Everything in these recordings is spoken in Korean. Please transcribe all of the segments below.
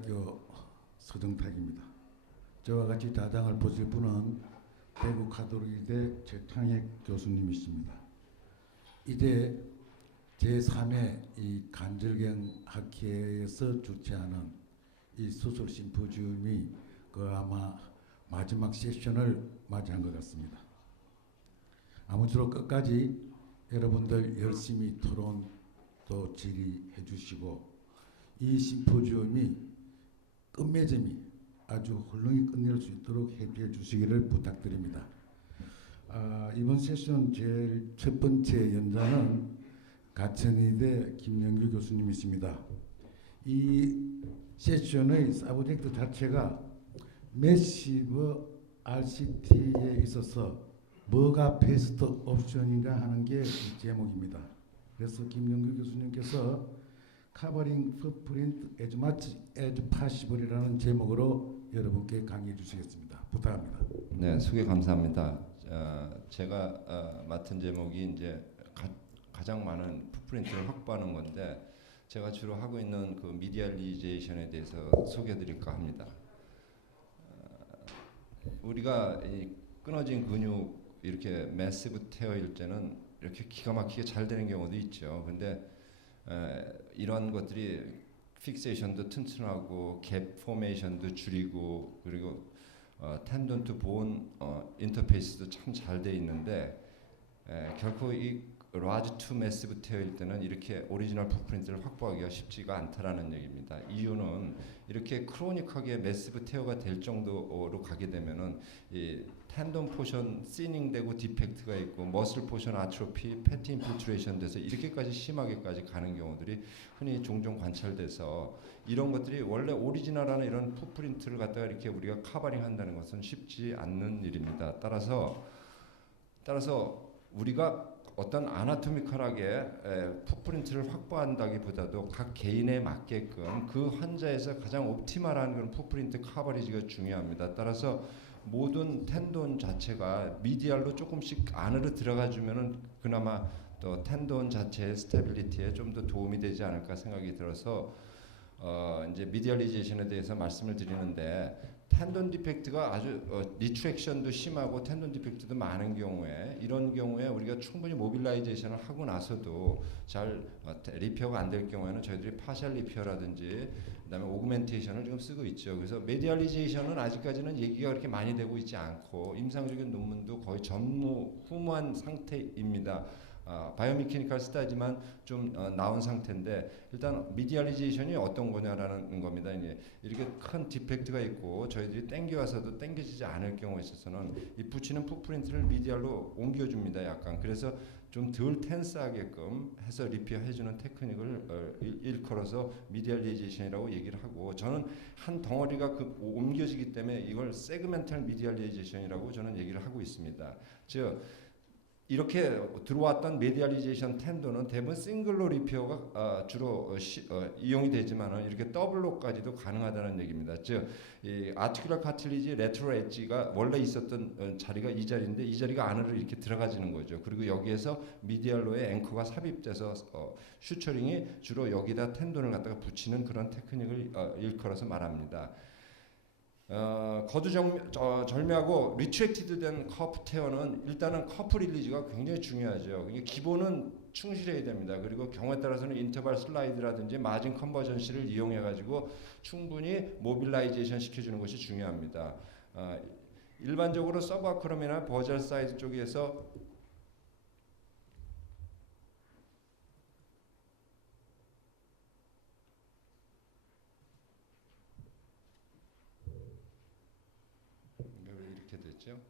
대학교 서정탁입니다. 저와 같이 다장을 보실 분은 대구 가톨릭대 최창익 교수님이십니다. 이제 제3회 이 간절경 학회에서 주최하는 이 수술 심포지움이 아마 마지막 세션을 맞이한 것 같습니다. 아무쪼록 끝까지 여러분들 열심히 토론 또 질의해 주시고 이 심포지움이 끝맺음이 아주 훌륭히 끝낼 수 있도록 해주해 주시기를 부탁드립니다. 이번 세션 제일 첫 번째 연장은 가천의대 김영규 교수님이십니다. 이 세션의 서브젝트 자체가 매시브 RCT에 있어서 뭐가 베스트 옵션인가 하는 게 이 제목입니다. 그래서 김영규 교수님께서 Covering Footprint as much as possible이라는 제목으로 여러분께 강의해 주시겠습니다. 부탁합니다. 네, 소개 감사합니다. 제가 맡은 제목이 이제 가장 많은 풋프린트를 확보하는 건데 제가 주로 하고 있는 그 미디얼리제이션에 대해서 소개해드릴까 합니다. 우리가 이 끊어진 근육 이렇게 매시브 테어일 때는 이렇게 기가 막히게 잘 되는 경우도 있죠. 근데 이런 것들이 픽세이션도 튼튼하고 갭 포메이션도 줄이고 그리고 텐던 투 본 인터페이스도 참 잘 돼 있는데 결코 이 라지 투 매시브 테어일 때는 이렇게 오리지널 풋프린트를 확보하기가 쉽지가 않다라는 얘기입니다. 이유는 이렇게 크로닉하게 매시브 테어가 될 정도로 가게 되면은 이 텐던 포션 시닝되고 디펙트가 있고 머슬 포션 아트로피, 패티 인필트레이션 돼서 이렇게까지 심하게까지 가는 경우들이 흔히 종종 관찰돼서 이런 것들이 원래 오리지널하는 이런 풋프린트를 갖다가 이렇게 우리가 커버링 한다는 것은 쉽지 않는 일입니다. 따라서 우리가 어떤 아나토미컬하게 풋프린트를 확보한다기보다도 각 개인에 맞게끔 그 환자에서 가장 옵티멀한 그런 풋프린트 커버리지가 중요합니다. 따라서 모든 텐돈 자체가 미디알로 조금씩 안으로 들어가 주면은 그나마 또 텐돈 자체의 스테빌리티에 좀 더 도움이 되지 않을까 생각이 들어서 이제 미디얼리제이션에 대해서 말씀을 드리는데 텐돈 디펙트가 아주 리트랙션도 심하고 텐돈 디펙트도 많은 경우에 이런 경우에 우리가 충분히 모빌라이제이션을 하고 나서도 잘 리페어가 안 될 경우에는 저희들이 파셜 리페어라든지 그다음에 오그멘테이션을 지금 쓰고 있죠. 그래서 메디얼리제이션은 아직까지는 얘기가 그렇게 많이 되고 있지 않고 임상적인 논문도 거의 전무후무한 상태입니다. 바이오미케니컬 스타디만 좀 나온 상태인데 일단 미디얼리제이션이 어떤 거냐라는 겁니다. 이제 이렇게 큰 디펙트가 있고 저희들이 땡겨와서도 땡겨지지 않을 경우에 있어서는 이 붙이는 풋프린트를 미디얼로 옮겨줍니다. 약간 그래서 좀 덜 텐스하게끔 해서 리페어 해주는 테크닉을 일컬어서 미디얼리제이션이라고 얘기를 하고 저는 한 덩어리가 옮겨지기 때문에 이걸 세그멘탈 미디얼리제이션이라고 저는 얘기를 하고 있습니다. 즉 이렇게 들어왔던 메디얼리제이션 텐도는 대부분 싱글로 리페어가 주로 이용이 되지만 이렇게 더블로까지도 가능하다는 얘기입니다. 즉 이 아티큘러 카틸리지 레트로 엣지가 원래 있었던 자리가 이 자리인데 이 자리가 안으로 이렇게 들어가지는 거죠. 그리고 여기에서 미디얼로의 앵커가 삽입돼서 슈처링이 주로 여기다 텐돈을 갖다가 붙이는 그런 테크닉을 일컬어서 말합니다. 거두절미하고 리트랙티드된 커프 테어는 일단은 커프 릴리즈가 굉장히 중요하죠. 이게 기본은 충실해야 됩니다. 그리고 경우에 따라서는 인터벌 슬라이드라든지 마진 컨버전시를 이용해 가지고 충분히 모빌라이제이션 시켜주는 것이 중요합니다. 일반적으로 서브아크럼이나 버절 사이드 쪽에서 이렇게 됐죠.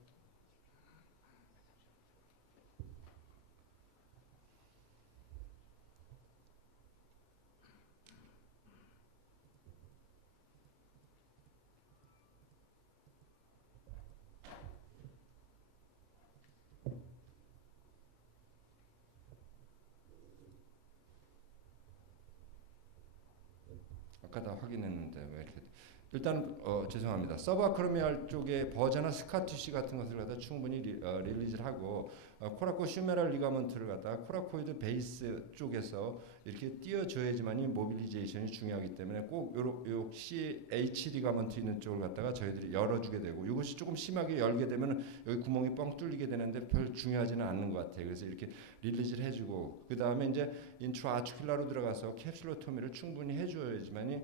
아까 다 확인했는데 왜 이렇게 일단 죄송합니다. 서브아크로미알 쪽에 버저나 스카티시 같은 것을 갖다 충분히 릴리즈를 하고 코라코 슈메랄 리가먼트를 갖다 코라코이드 베이스 쪽에서 이렇게 띄워줘야지만이 모빌리제이션이 중요하기 때문에 꼭 요 CH 리가먼트 있는 쪽을 갖다가 저희들이 열어주게 되고 이것이 조금 심하게 열게 되면 여기 구멍이 뻥 뚫리게 되는데 별 중요하지는 않는 것 같아요. 그래서 이렇게 릴리즈를 해주고 그 다음에 이제 인트라아큐킬라로 들어가서 캡슐로토미를 충분히 해줘야지만이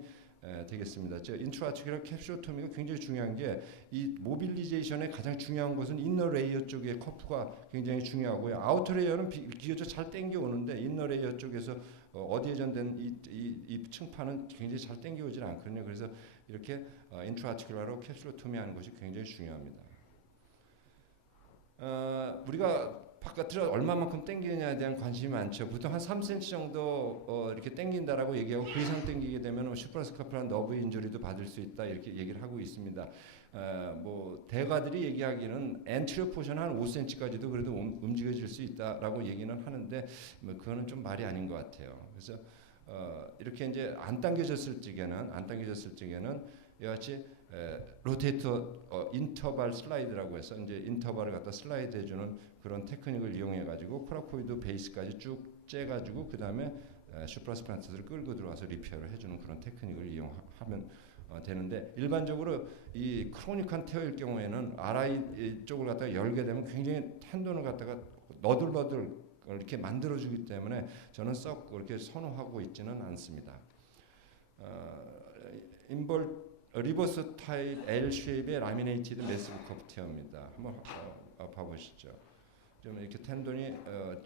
되겠습니다. 인트라아큐킬러 캡슐로토미가 굉장히 중요한 게 이 모빌리제이션의 가장 중요한 것은 이너 레이어 쪽의 커프가 굉장히 중요하고요. 아우터 레이어는 비교적 잘 당겨 오는데 이너 레이어 쪽에서 어디에 전된 이 층판은 굉장히 잘 당겨 오질 않거든요. 그래서 이렇게 인트라아큐킬러로 캡슐로토미 하는 것이 굉장히 중요합니다. 우리가 바깥으로 얼마만큼 당기느냐에 대한 관심이 많죠. 보통 한 3cm 정도 이렇게 당긴다라고 얘기하고 그 이상 당기게 되면 슈퍼스카프란 너브 인주리도 받을 수 있다 이렇게 얘기를 하고 있습니다. 뭐 대가들이 얘기하기는 엔트리어 포션 한 5cm까지도 그래도 움직여질 수 있다라고 얘기는 하는데 뭐 그거는 좀 말이 아닌 것 같아요. 그래서 이렇게 이제 안 당겨졌을 적에는 이같이 로테이터 인터벌 슬라이드라고 해서 이제 인터벌을 갖다 슬라이드 해주는 그런 테크닉을 이용해 가지고 코라코이드 베이스까지 쭉 째 가지고 그 다음에 슈퍼스프란트를 끌고 들어와서 리페어를 해주는 그런 테크닉을 이용하면 되는데 일반적으로 이 크로닉한 테어일 경우에는 RI 쪽을 갖다가 열게 되면 굉장히 텐돈을 갖다가 너들너들 이렇게 만들어주기 때문에 저는 썩 그렇게 선호하고 있지는 않습니다. 리버스 타입 L 쉐입의 라미네이티드 매시브 커브 테어입니다. 한번 봐보시죠. 좀 이렇게 텐돈이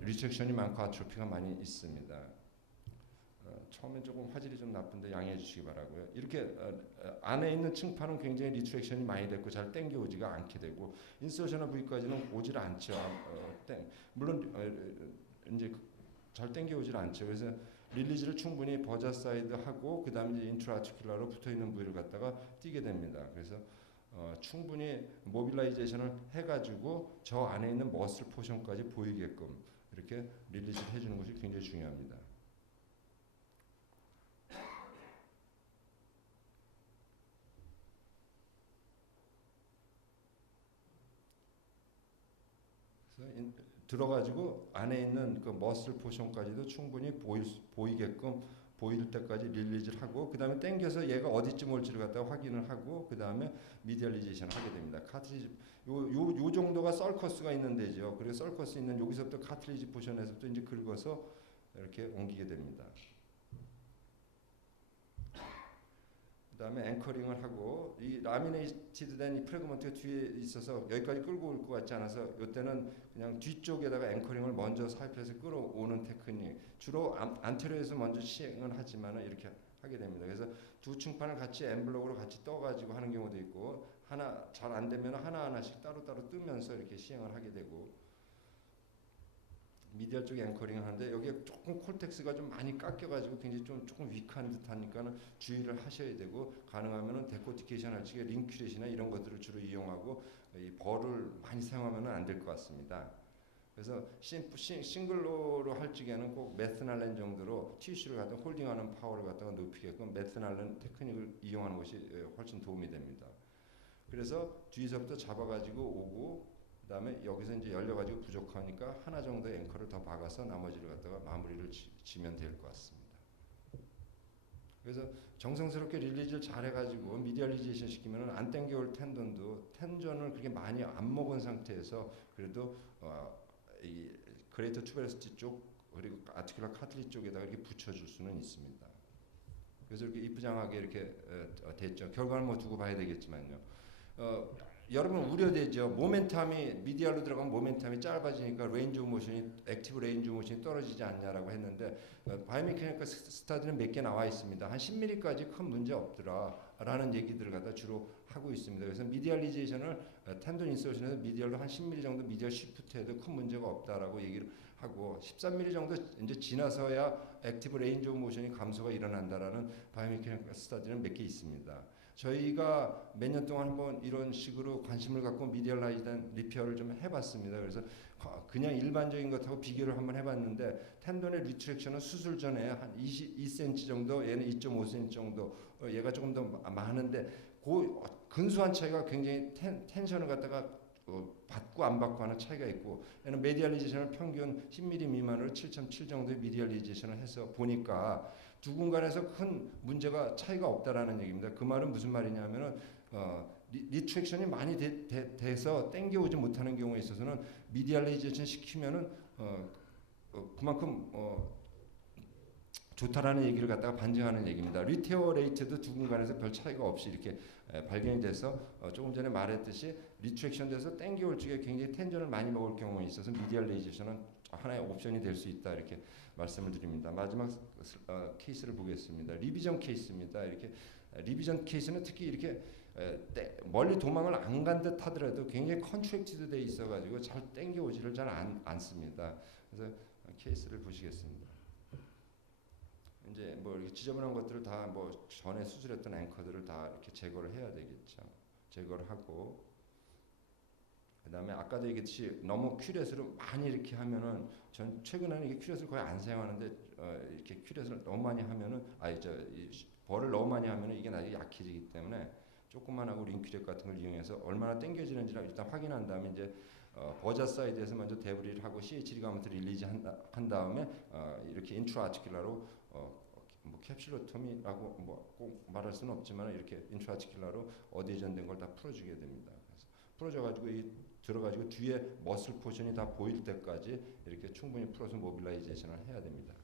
리트랙션이 많고 아트로피가 많이 있습니다. 처음엔 조금 화질이 좀 나쁜데 양해해 주시기 바라고요. 이렇게 안에 있는 층판은 굉장히 리트랙션이 많이 됐고 잘 당겨오지가 않게 되고 인서션과 부위까지는 오질 않죠. 물론 이제 잘 당겨오질 않죠. 그래서 릴리즈를 충분히 버저 사이드 하고 그 다음에 이제 인트라아큐킬러로 붙어 있는 부위를 갖다가 띄게 됩니다. 그래서 충분히 모빌라이제이션을 해가지고 저 안에 있는 머슬 포션까지 보이게끔 이렇게 릴리즈를 해주는 것이 굉장히 중요합니다. 그래서 들어가지고 안에 있는 그 머슬 포션까지도 충분히 보이게끔 보일 때까지 릴리즈를 하고 그 다음에 당겨서 얘가 어디쯤 올지를 갖다가 확인을 하고 그 다음에 미디얼리제이션을 하게 됩니다. 카트리지 요 정도가 썰커스가 있는 데죠. 그리고 썰커스 있는 여기서부터 카트리지 포션에서부터 이제 긁어서 이렇게 옮기게 됩니다. 그 다음에 앵커링을 하고 이 라미네이티드된 이 프래그먼트가 뒤에 있어서 여기까지 끌고 올 것 같지 않아서 이때는 그냥 뒤쪽에다가 앵커링을 먼저 삽입해서 끌어오는 테크닉 주로 안테리어에서 먼저 시행을 하지만 이렇게 하게 됩니다. 그래서 두 층판을 같이 엠블록으로 같이 떠가지고 하는 경우도 있고 하나 잘 안 되면 하나하나씩 따로따로 뜨면서 이렇게 시행을 하게 되고 미디어 쪽에 앵커링을 하는데 여기에 조금 콜텍스가 좀 많이 깎여가지고 굉장히 조금 위크한 듯하니까는 주의를 하셔야 되고 가능하면은 데코티케이션 할 적에 링큐렛이나 이런 것들을 주로 이용하고 이 벌을 많이 사용하면은 안 될 것 같습니다. 그래서 싱글로로 할 적에는 꼭 메스날렌 정도로 티슈를 갖다 홀딩하는 파워를 갖다가 높이게끔 메스날렌 테크닉을 이용하는 것이 훨씬 도움이 됩니다. 그래서 뒤에서부터 잡아가지고 오고 그다음에 여기서 이제 열려가지고 부족하니까 하나 정도의 앵커를 더 박아서 나머지를 갖다가 마무리를 지면 될 것 같습니다. 그래서 정성스럽게 릴리즈를 잘 해가지고 미디얼리제이션 시키면은 안 땡겨올 텐던도 텐전을 그렇게 많이 안 먹은 상태에서 그래도 이 그레이터 투베러시티 쪽 그리고 아티큘러 카트리지 쪽에다가 이렇게 붙여줄 수는 있습니다. 그래서 이렇게 이쁘장하게 이렇게 됐죠. 결과는 뭐 두고 봐야 되겠지만요. 여러분 우려되죠. 모멘텀이 미디얼로 들어가면 모멘텀이 짧아지니까 레인지 오브 모션이 액티브 레인지 오브 모션이 떨어지지 않냐라고 했는데 바이오메카니컬 스타디는 몇 개 나와 있습니다. 한 10mm까지 큰 문제 없더라라는 얘기들을 갖다 주로 하고 있습니다. 그래서 미디얼리제이션을 텐돈 인서션에서 미디얼로 한 10mm 정도 미디얼 시프트해도 큰 문제가 없다라고 얘기를 하고 13mm 정도 이제 지나서야 액티브 레인지 오브 모션이 감소가 일어난다라는 바이오메카니컬 스타디는 몇 개 있습니다. 저희가 몇 년 동안 한번 이런 식으로 관심을 갖고 미디얼라이즈된 리페어를 좀 해봤습니다. 그래서 그냥 일반적인 것하고 비교를 한번 해봤는데 텐돈의 리트랙션은 수술 전에 한 22cm 정도, 얘는 2.5cm 정도, 얘가 조금 더 많은데 근소한 차이가 굉장히 텐션을 갖다가 받고 안 받고 하는 차이가 있고, 얘는 메디얼리제이션을 평균 10mm 미만으로 7.7 정도의 메디얼리제이션을 해서 보니까 두 군간에서 큰 문제가 차이가 없다라는 얘기입니다. 그 말은 무슨 말이냐면은 리트랙션이 많이 돼서 땡겨오지 못하는 경우에 있어서는 미디얼리제이션 시키면은 그만큼 좋다라는 얘기를 갖다가 반증하는 얘기입니다. 리테어 레이트도 두 군간에서 별 차이가 없이 이렇게 발견이 돼서 조금 전에 말했듯이 리트랙션 돼서 땡겨올 적에 굉장히 텐전을 많이 먹을 경우에 있어서 미디얼리제이션은 하나의 옵션이 될 수 있다, 이렇게 말씀을 드립니다. 마지막 케이스를 보겠습니다. 리비전 케이스입니다. 이렇게 리비전 케이스는 특히 이렇게 멀리 도망을 안 간 듯 하더라도 굉장히 컨트랙티드 돼 있어가지고 잘 땡겨오지를 잘 않습니다. 그래서 케이스를 보시겠습니다. 이제 뭐 이렇게 지저분한 것들을 다 뭐 전에 수술했던 앵커들을 다 이렇게 제거를 해야 되겠죠. 제거를 하고, 그다음에 아까도 얘기했듯이 너무 큐렛으로 많이 이렇게 하면은, 전 최근에는 이게 큐렛을 거의 안 사용하는데 이렇게 큐렛을 너무 많이 하면은 벌을 너무 많이 하면은 이게 나중에 약해지기 때문에 조금만 하고 링큐렛 같은 걸 이용해서 얼마나 당겨지는지를 일단 확인한 다음에 이제 버자 사이드에서 먼저 데브리를 하고 CH 리가먼트 릴리즈 한 다음에 이렇게 인트라아티큘라로 뭐 캡슐로토미라고 뭐 꼭 말할 수는 없지만 이렇게 인트라아티큘라로 어디전된 걸 다 풀어주게 됩니다. 그래서 풀어져가지고 들어가지고 뒤에 머슬 포션이 다 보일 때까지 이렇게 충분히 풀어서 모빌라이제이션을 해야 됩니다.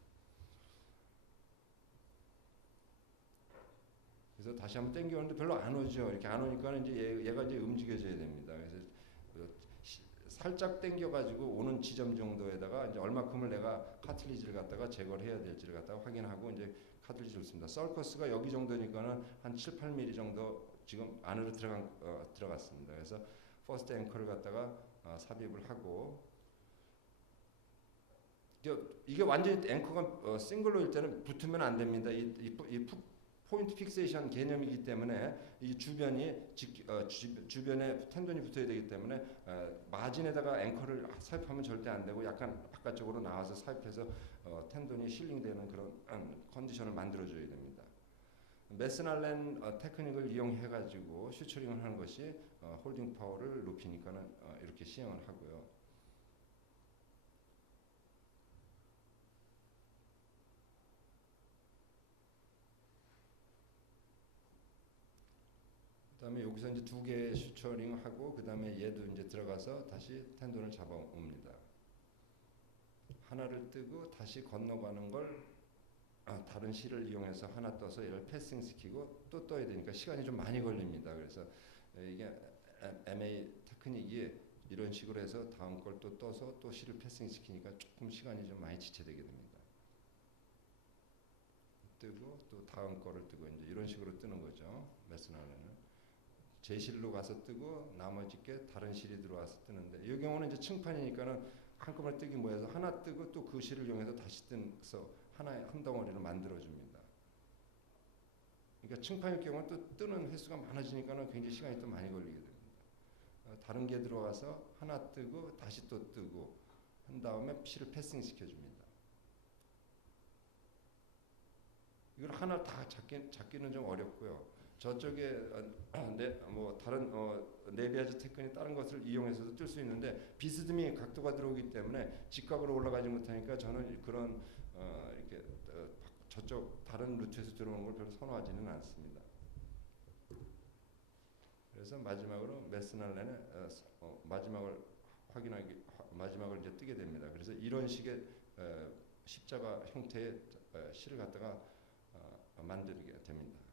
그래서 다시 한번 당겨오는데 별로 안 오죠. 이렇게 안 오니까 이제 얘가 이제 움직여져야 됩니다. 그래서 살짝 당겨가지고 오는 지점 정도에다가 이제 얼마큼을 내가 카틀리지를 갖다가 제거를 해야 될지를 갖다가 확인하고 이제 카틀리지를 씁니다. 서커스가 여기 정도니까는 한 7, 8mm 정도 지금 안으로 들어갔습니다. 그래서 퍼스트 앵커를 갖다가 삽입을 하고, 이게 완전히 앵커가 싱글로일 때는 붙으면 안 됩니다. 이 포인트 픽세이션 개념이기 때문에 이 주변에 텐돈이 붙어야 되기 때문에 마진에다가 앵커를 삽입하면 절대 안 되고 약간 바깥쪽으로 나와서 삽입해서 텐돈이 힐링되는 그런 컨디션을 만들어줘야 됩니다. 메스날렌 테크닉을 이용해 가지고 슈처링을 하는 것이 홀딩 파워를 높이니까는 이렇게 시행을 하고요. 그다음에 여기서 이제 두 개 슈처링 하고, 그다음에 얘도 이제 들어가서 다시 텐돈을 잡아옵니다. 하나를 뜨고 다시 건너가는 걸 다른 실을 이용해서 하나 떠서 얘를 패싱 시키고 또 떠야 되니까 시간이 좀 많이 걸립니다. 그래서 이게 MA 테크닉이 이런 식으로 해서 다음 걸 또 떠서 또 실을 패싱 시키니까 조금 시간이 좀 많이 지체되게 됩니다. 뜨고 또 다음 거를 뜨고 이제 이런 식으로 뜨는 거죠. 메스날렌은 제 실로 가서 뜨고 나머지 게 다른 실이 들어와서 뜨는데, 이 경우는 이제 층판이니까는 한꺼번에 뜨기 뭐해서 하나 뜨고 또 그 실을 이용해서 다시 뜨서 하나의 한 덩어리를 만들어줍니다. 그러니까 층판일 경우는 또 뜨는 횟수가 많아지니까는 굉장히 시간이 또 많이 걸리게 됩니다. 다른 게 들어와서 하나 뜨고 다시 또 뜨고 한 다음에 실을 패싱 시켜줍니다. 이걸 하나 다 잡기는 좀 어렵고요. 저쪽에 뭐 다른 네비아즈 테크닉 다른 것을 이용해서도 뜰 수 있는데 비스듬히 각도가 들어오기 때문에 직각으로 올라가지 못하니까 저는 그런 이렇게 저쪽 다른 루트에서 들어오는 걸 별로 선호하지는 않습니다. 그래서 마지막으로 메스날렌의 마지막을 이제 뜨게 됩니다. 그래서 이런 식의 십자가 형태의 실을 갖다가 만들게 됩니다.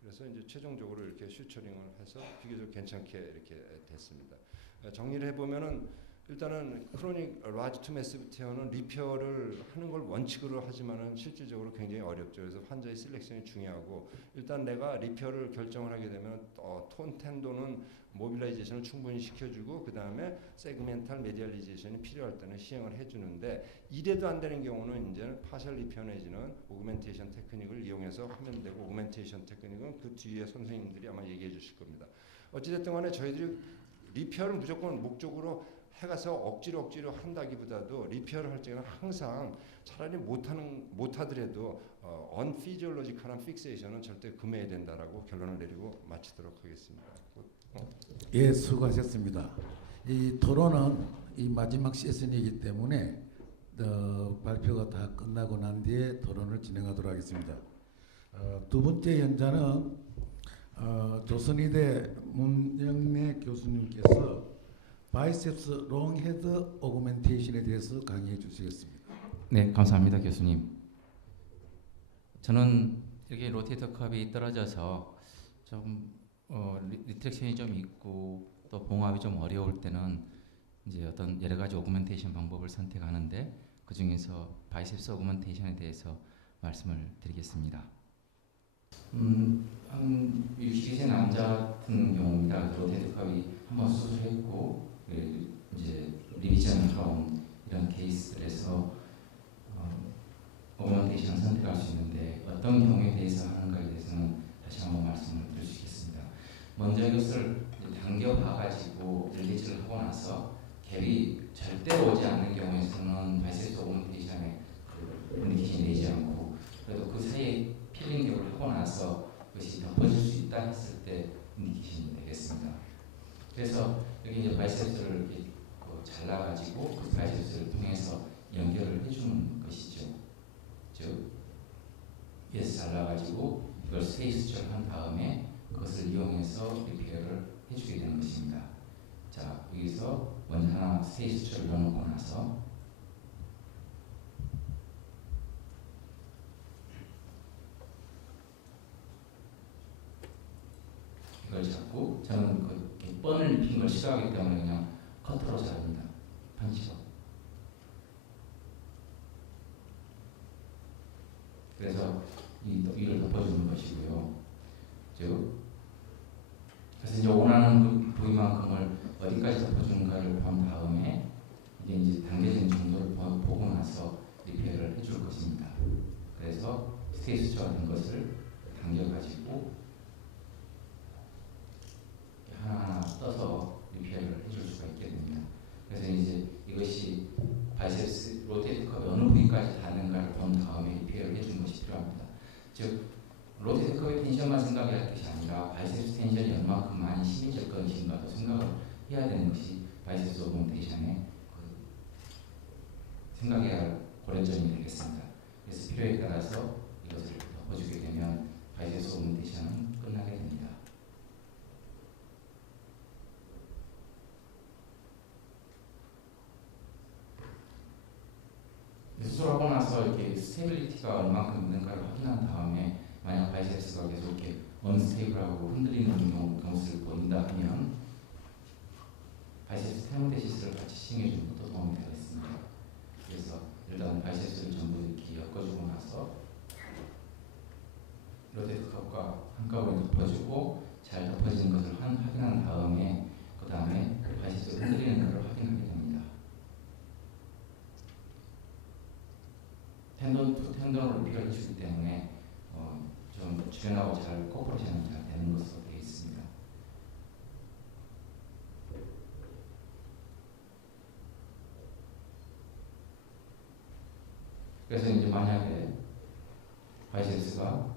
그래서 이제 최종적으로 이렇게 슈처링을 해서 비교적 괜찮게 이렇게 됐습니다. 정리를 해보면은 일단은 크로닉 라지 투 매시브 티어는 리페어를 하는 걸 원칙으로 하지만은 실질적으로 굉장히 어렵죠. 그래서 환자의 셀렉션이 중요하고, 일단 내가 리페어를 결정을 하게 되면 톤 텐도는 모빌라이제이션을 충분히 시켜주고 그 다음에 세그멘탈 메디얼리제이션이 필요할 때는 시행을 해주는데, 이래도 안 되는 경우는 이제는 파셜 리페어 내지는 오그멘테이션 테크닉을 이용해서 하면 되고, 오그멘테이션 테크닉은 그 뒤에 선생님들이 아마 얘기해 주실 겁니다. 어찌됐든 간에 저희들이 리페어를 무조건 목적으로 해가서 억지로 한다기보다도 리페어를 할 때는 항상 차라리 못하더라도 unphysiological한 픽세이션은 절대 금해야 된다라고 결론을 내리고 마치도록 하겠습니다. 예, 수고하셨습니다. 이 토론은 이 마지막 세션이기 때문에 발표가 다 끝나고 난 뒤에 토론을 진행하도록 하겠습니다. 두 번째 연자는 조선의대 문영래 교수님께서 바이셉스 롱헤드 오그멘테이션에 대해서 강의해 주시겠습니다. 네, 감사합니다, 교수님. 저는 이렇게 로테이터 컵이 떨어져서 좀 리트랙션이 좀 있고 또 봉합이 좀 어려울 때는 이제 어떤 여러 가지 오그멘테이션 방법을 선택하는데 그 중에서 바이셉스 오그멘테이션에 대해서 말씀을 드리겠습니다. 한 62세 남자 같은 경우입니다. 로테이터 컵이 한번 수술했고 이제 리비전 크라운 이런 케이스들에서 오그멘테이션 선택할 수 있는데 어떤 경우에 대해서 하는가에 대해서는 다시 한번 말씀을 드릴 수 있겠습니다. 먼저 이것을 당겨 봐가지고 릴리즈를 하고 나서 갭이 절대로 오지 않는 경우에서는 바이셉스 오그멘테이션에 인디케이션이 내지 않고 그래도 그 사이에 필링 갭을 하고 나서 그것이 덮어질 수 있다 했을 때 인디케이션이 되겠습니다. 그래서 여기 이제 바이셉스를 잘라가지고 그 바이셉스를 통해서 연결을 해주는 것이죠. 즉, 위에서 잘라가지고 이걸 스테이스처럼 한 다음에 그것을 이용해서 리페어를 해주게 되는 것입니다. 자, 여기서 먼저 하나 스테이스처를 넣어놓고 나서 이걸 잡고 저는 그 뻔을 입힌 걸 싫어하기 때문에 그냥 커터로 자릅니다. 펀치로. 그래서 이를 덮어주는 것이고요. 즉, 그래서 이제 원하는 부위만큼을 어디까지 덮어주는가를 본 다음에 이제 당겨진 정도를 보고 나서 리페어를 해줄 것입니다. 그래서 스테이스처 된 것을 당겨가지고 하나하나 떠서 리페어를 해줄 수가 있게 됩니다. 그래서 이제 이것이 바이셉스 로테이트 컵이 어느 부위까지 닿는가를 본 다음에 리페어를 해주는 것이 필요합니다. 즉 로테이트 컵의 텐션만 생각해야 할 것이 아니라 바이셉스 텐션이 얼마큼 많이 심해질 것인가도 생각을 해야 되는 것이 바이셉스 오그멘테이션의 생각해야 할 고려점이 되겠습니다. 그래서 필요에 따라서 이것을 덮어주게 되면 바이셉스 오그멘테이션은 끝나게 됩니다. 수술하고 나서 이렇게 스테빌리티가 얼마큼 있는가를 확인한 다음에 만약 바이셉스가 계속 이렇게 언스테이블하고 흔들리는 경우를 보인다 하면 바이셉스 테노데시스를 같이 시행해주는 것도 도움이 되겠습니다. 그래서 일단 바이셉스를 전부 이렇게 엮어주고 나서 로테이트 컵과 한꺼번에 덮어주고 잘 덮어지는 것을 확인한 다음에 그 다음에 바이셉스 흔들리는 것을 확인하게 됩니다. 텐던으로 리페어를 해주기 때문에 좀 주변하고 잘 코퍼레이션이 잘 되는 것으로 되어 있습니다. 그래서 이제 만약에 바이셉스가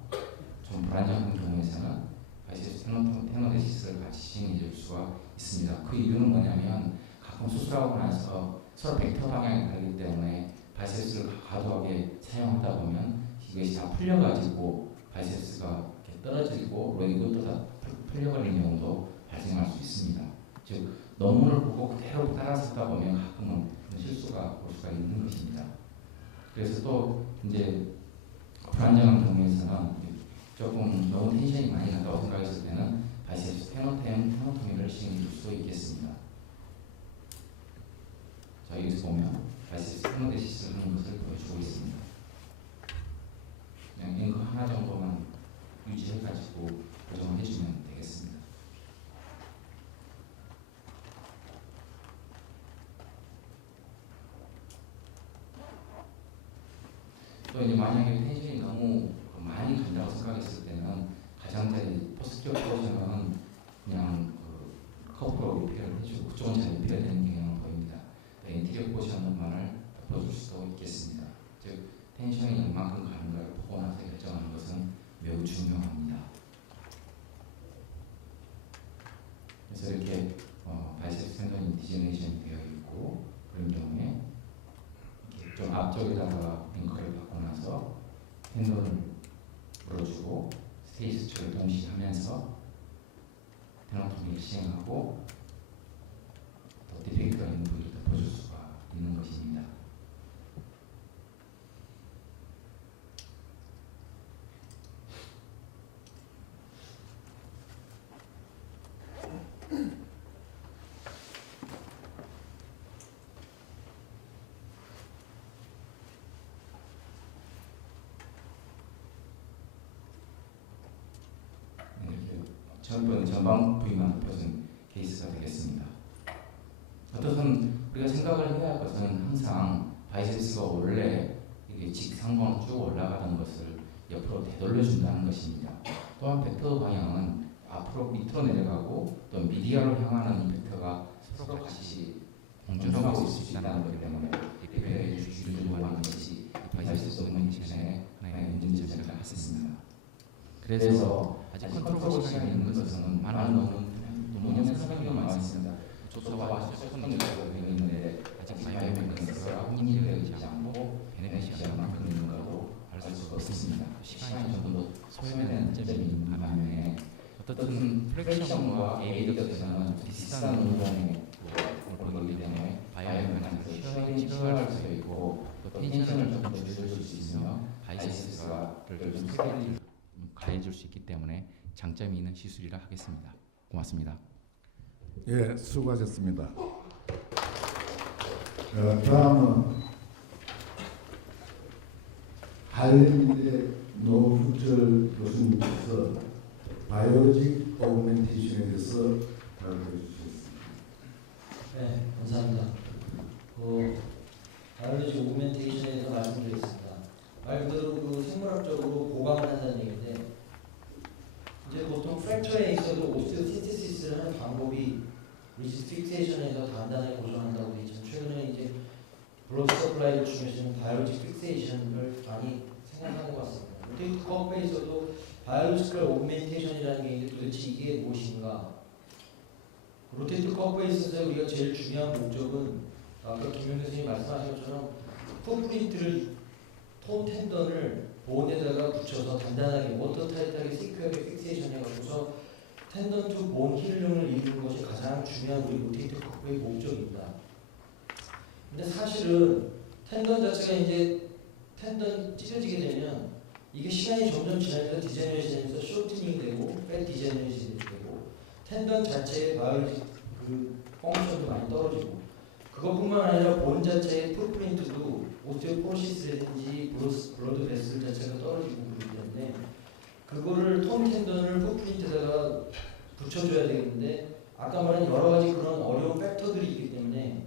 좀 불안정한 경우에서는 바이셉스 테노데시스를 같이 시행해 줄 수가 있습니다. 그 이유는 뭐냐면 가끔 수술하고 나서 서로 벡터 방향이 다르기 때문에 바이셉스를 과도하게 사용하다 보면 이것이 다 풀려가지고 바이셉스가 이렇게 떨어지고 이것도 다 풀려버리는 경우도 발생할 수 있습니다. 즉 논문을 보고 그대로 따라서 하다 보면 가끔은 실수가 올 수가 있는 것입니다. 그래서 또 이제 불안정한 경우에서는 조금 너무 텐션이 많이 난다고 생각했을 때는 바이셉스 테노토미를 시행해 줄 수 있겠습니다. 자, 여기서 보면 바이셉스 테노데시스를 하는 것을 보여주고 있습니다. 그냥 앵커 하나 정도만 유지해가지고 고정을 해주면 되겠습니다. 또 이제 만약에 텐션이 너무 많이 간다고 생각했을 때는 가장자리 포스티어 포션은 그냥 커프로 리페어를 해주고 그쪽은 잘 리페어 되는 경향을 보입니다. 텐션이 얼마큼 가는가를 보고 나서 결정하는 것은 매우 중요합니다. 그래서 이렇게 바이셉스 텐던이 디제너레이션이 되어 있고 그런 경우에 이렇게 좀 앞쪽에다가 앵커를 받고 나서 텐던을 풀어주고 스테이지 수축을 동시에 하면서 테너토미를 시행하고 또 디펙트가 있는 부위를 덮어줄 수가 있는 것입니다. 이렇게 전방 부위만 덮어준 케이스가 되겠습니다. 어떻든 우리가 생각을 해야 할 것은 항상 바이셉스가 원래 이게 직상방으로 쭉 올라가는 것을 옆으로 되돌려준다는 것입니다. 또한 벡터 방향은 앞으로 밑으로 내려가고 또 미디어로 향하는 이 벡터가 서로 같이 공존하고 있을 수 있다는 것 때문에 리페어의 주기를 요구하는 것이 바이셉스 오그멘테이션의 하나의 문제점이라고 했습니다. 그래서 아직 컨트롤 시간이 있는 것은 많은 논문의 설명이 많습니다. 조사와 소통이 되고 있는데 아직 바이오메카닉스가 확인되지 않고 베네피시가 얼마큼 있는가도 알 수가 없습니다. 시간이 조금 더 소요되는 점이 있는 반면에 어떻든 프랙션과 에이드에서는 비슷한 운동의 보기 때문에 바이오메카닉스 시간이 치료할 수 있고 또 텐션을 조금 줄여줄 수 있으며 바이셉스가 좀 크게 가해줄 수 있기 때문에 장점이 있는 시술이라 하겠습니다. 고맙습니다. 예, 수고하셨습니다. 다음은 한림대 노후철 교수님께서 바이오로직 오그멘테이션에 대해서 발표해 주시겠습니다. 네, 감사합니다. 바이오로직 오그멘테이션에 대해서 말씀드리겠습니다. 말 그대로 생물학적으로 보강을 한다는 얘기인데 이제 보통 프랙처에 있어도 오스테오신테시스를 하는 방법이 리지스 픽세이션에서 간단하게 고정한다고 되어 있지만 최근에 이제 블러드 서플라이를 중요시하는 바이오로직 픽세이션을 많이 생각하는 것 같습니다. 로테이트 커브에서도 바이오로지컬 오그멘테이션이라는 게 도대체 이게 무엇인가? 로테이트 커브에 있어서 우리가 제일 중요한 목적은 아까 김용 교수님이 말씀하신 것처럼 풋프린트를 톤 텐던을 본에다가 붙여서 단단하게 워터타이트하게 시크하게 픽세이션 해가지고서 텐던 투 본 힐링을 이루는 것이 가장 중요한 우리 로테이트 커브의 목적입니다. 근데 사실은 텐던 자체가 이제 텐던이 찢어지게 되면 이게 시간이 점점 지나면서 디제너레이션이 되면서 쇼트닝 되고 팻 디제너레이션이 되고 텐던 자체의 바이오로직 펑션도 많이 떨어지고 그것뿐만 아니라 본 자체의 풋프린트도 오스테오포로시스라든지 블러드 베슬 자체가 떨어지고 그렇기 때문에 그거를 톤 텐던을 풋프린트에다가 붙여줘야 되겠는데 아까 말한 여러 가지 그런 어려운 팩터들이 있기 때문에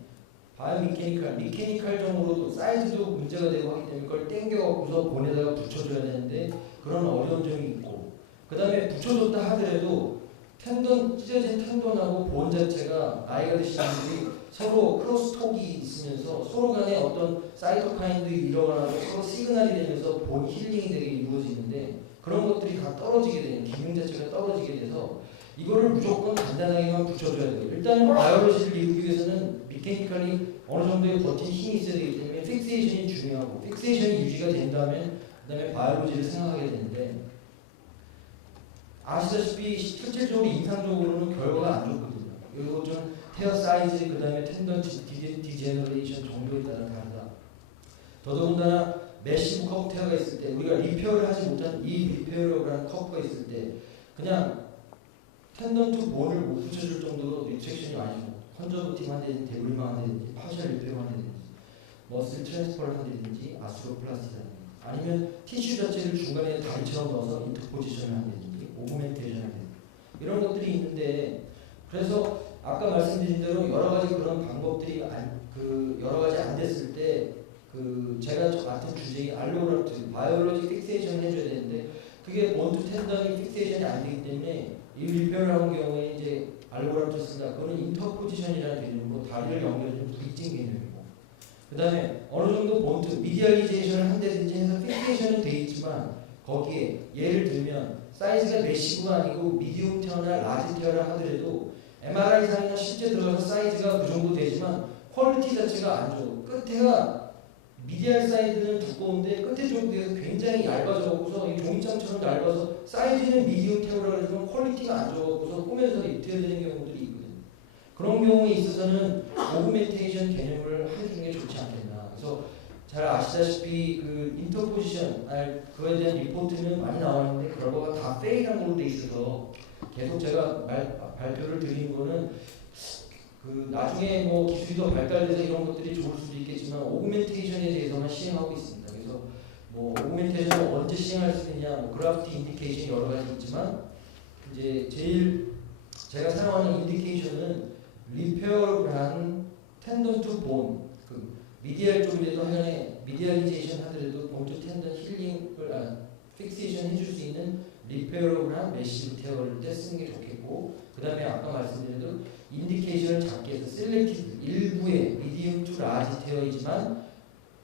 미케니컬적으로도 사이즈도 문제가 되고 하기 때문에 그걸 땡겨갖고서 본에다가 붙여줘야 되는데 그런 어려운 점이 있고 그 다음에 붙여줬다 하더라도 찢어진 텐던하고 본 자체가 나이가 드시는 분들이 서로 크로스톡이 있으면서 서로 간에 어떤 사이토카인도 일어나고 서로 시그널이 되면서 본 힐링이 되게 이루어지는데 그런 것들이 다 떨어지게 되는 기능 자체가 떨어지게 돼서 이거를 무조건 간단하게만 붙여줘야 돼요. 일단 바이오로지를 이루기 위해서는 미케니컬이 어느 정도의 버틴 힘이 있어야 되기 때문에 픽세이션이 중요하고 픽세이션이 유지가 된다면 그 다음에 바이오로지를 생각하게 되는데 아시다시피 실질적으로 인상적으로는 결과가 안 좋거든요. 그리고 좀 헤어 사이즈 그 다음에 텐던 디제너레이션 정도에 따라 다르다. 더더군다나 매시브 커브 테어가 있을 때 우리가 리페어를 하지 못한 이 리페어라고 하는 커브가 있을 때 그냥 텐던 투 본을 못 붙여줄 정도로 리트랙션이 많이 나고 컨저버티브 한다든지 데블링 한다든지 파셜 리페어 한다든지 머슬 트랜스퍼를 한다든지 아스트로플라스티라든지 아니면 티슈 자체를 중간에 다리처럼 넣어서 인터포지션을 한다든지 오그멘테이션 한다든지 이런 것들이 있는데 그래서 아까 말씀드린 대로 여러 가지 그런 방법들이 여러 가지 안 됐을 때 제가 맡은 주제이 알로그라프트 바이오로직 픽세이션 해줘야 되는데 그게 본투 텐던이 픽세이션이 안 되기 때문에 이 리페어를 하는 경우에 이제 알로그라프트 쓴다. 그거는 인터포지션이라는 개념이고 다리를 연결해주는 브릿징 개념이고 그 다음에 어느 정도 본투 미디얼리제이션을 한다든지 해서 거기에 예를 들면 사이즈가 메시브가 아니고 미디움 테어나 라지 테어라 하더라도 MRI상이나 실제 들어가서 사이즈가 그 정도 되지만 퀄리티 자체가 안 좋아. 끝에가 미디알 사이드는 두꺼운데 끝에 쪽에서 굉장히 얇아져갖고서 이 종이장처럼 얇아서 사이즈는 미디움 테어라 그러지만 퀄리티가 안 좋아갖고서 꾸면서 입혀야 되는 경우들이 있거든요. 그런 경우에 있어서는 오그멘테이션 개념을 해주는 게 좋지 않겠나. 그래서 잘 아시다시피 그 인터포지션 그거에 대한 리포트는 많이 나와 있는데 그런 거가 다 페일한 걸로 돼 있어서 계속 제가 발표를 드리는 거는 그 나중에 뭐 기술이 더 발달돼서 이런 것들이 좋을 수도 있겠지만 오그멘테이션에 대해서만 시행하고 있습니다. 그래서 뭐 오그멘테이션을 언제 시행할 수 있느냐, 뭐 그래피티 인디케이션 여러 가지 있지만 이제 제일 제가 사용하는 인디케이션은 리페어한 텐던 투 본, 그 미디얼 쪽에도 하여간에 미디얼리제이션 하더라도 봉투 텐던 힐링을 픽세이션 해줄 수 있는 리페어한 메시브 테어를 때 쓰는 게 좋겠고, 그 다음에 아까 말씀드린 대로 인디케이션을 작게 해서 셀렉티드 일부의 미디움 투 라지 테어이지만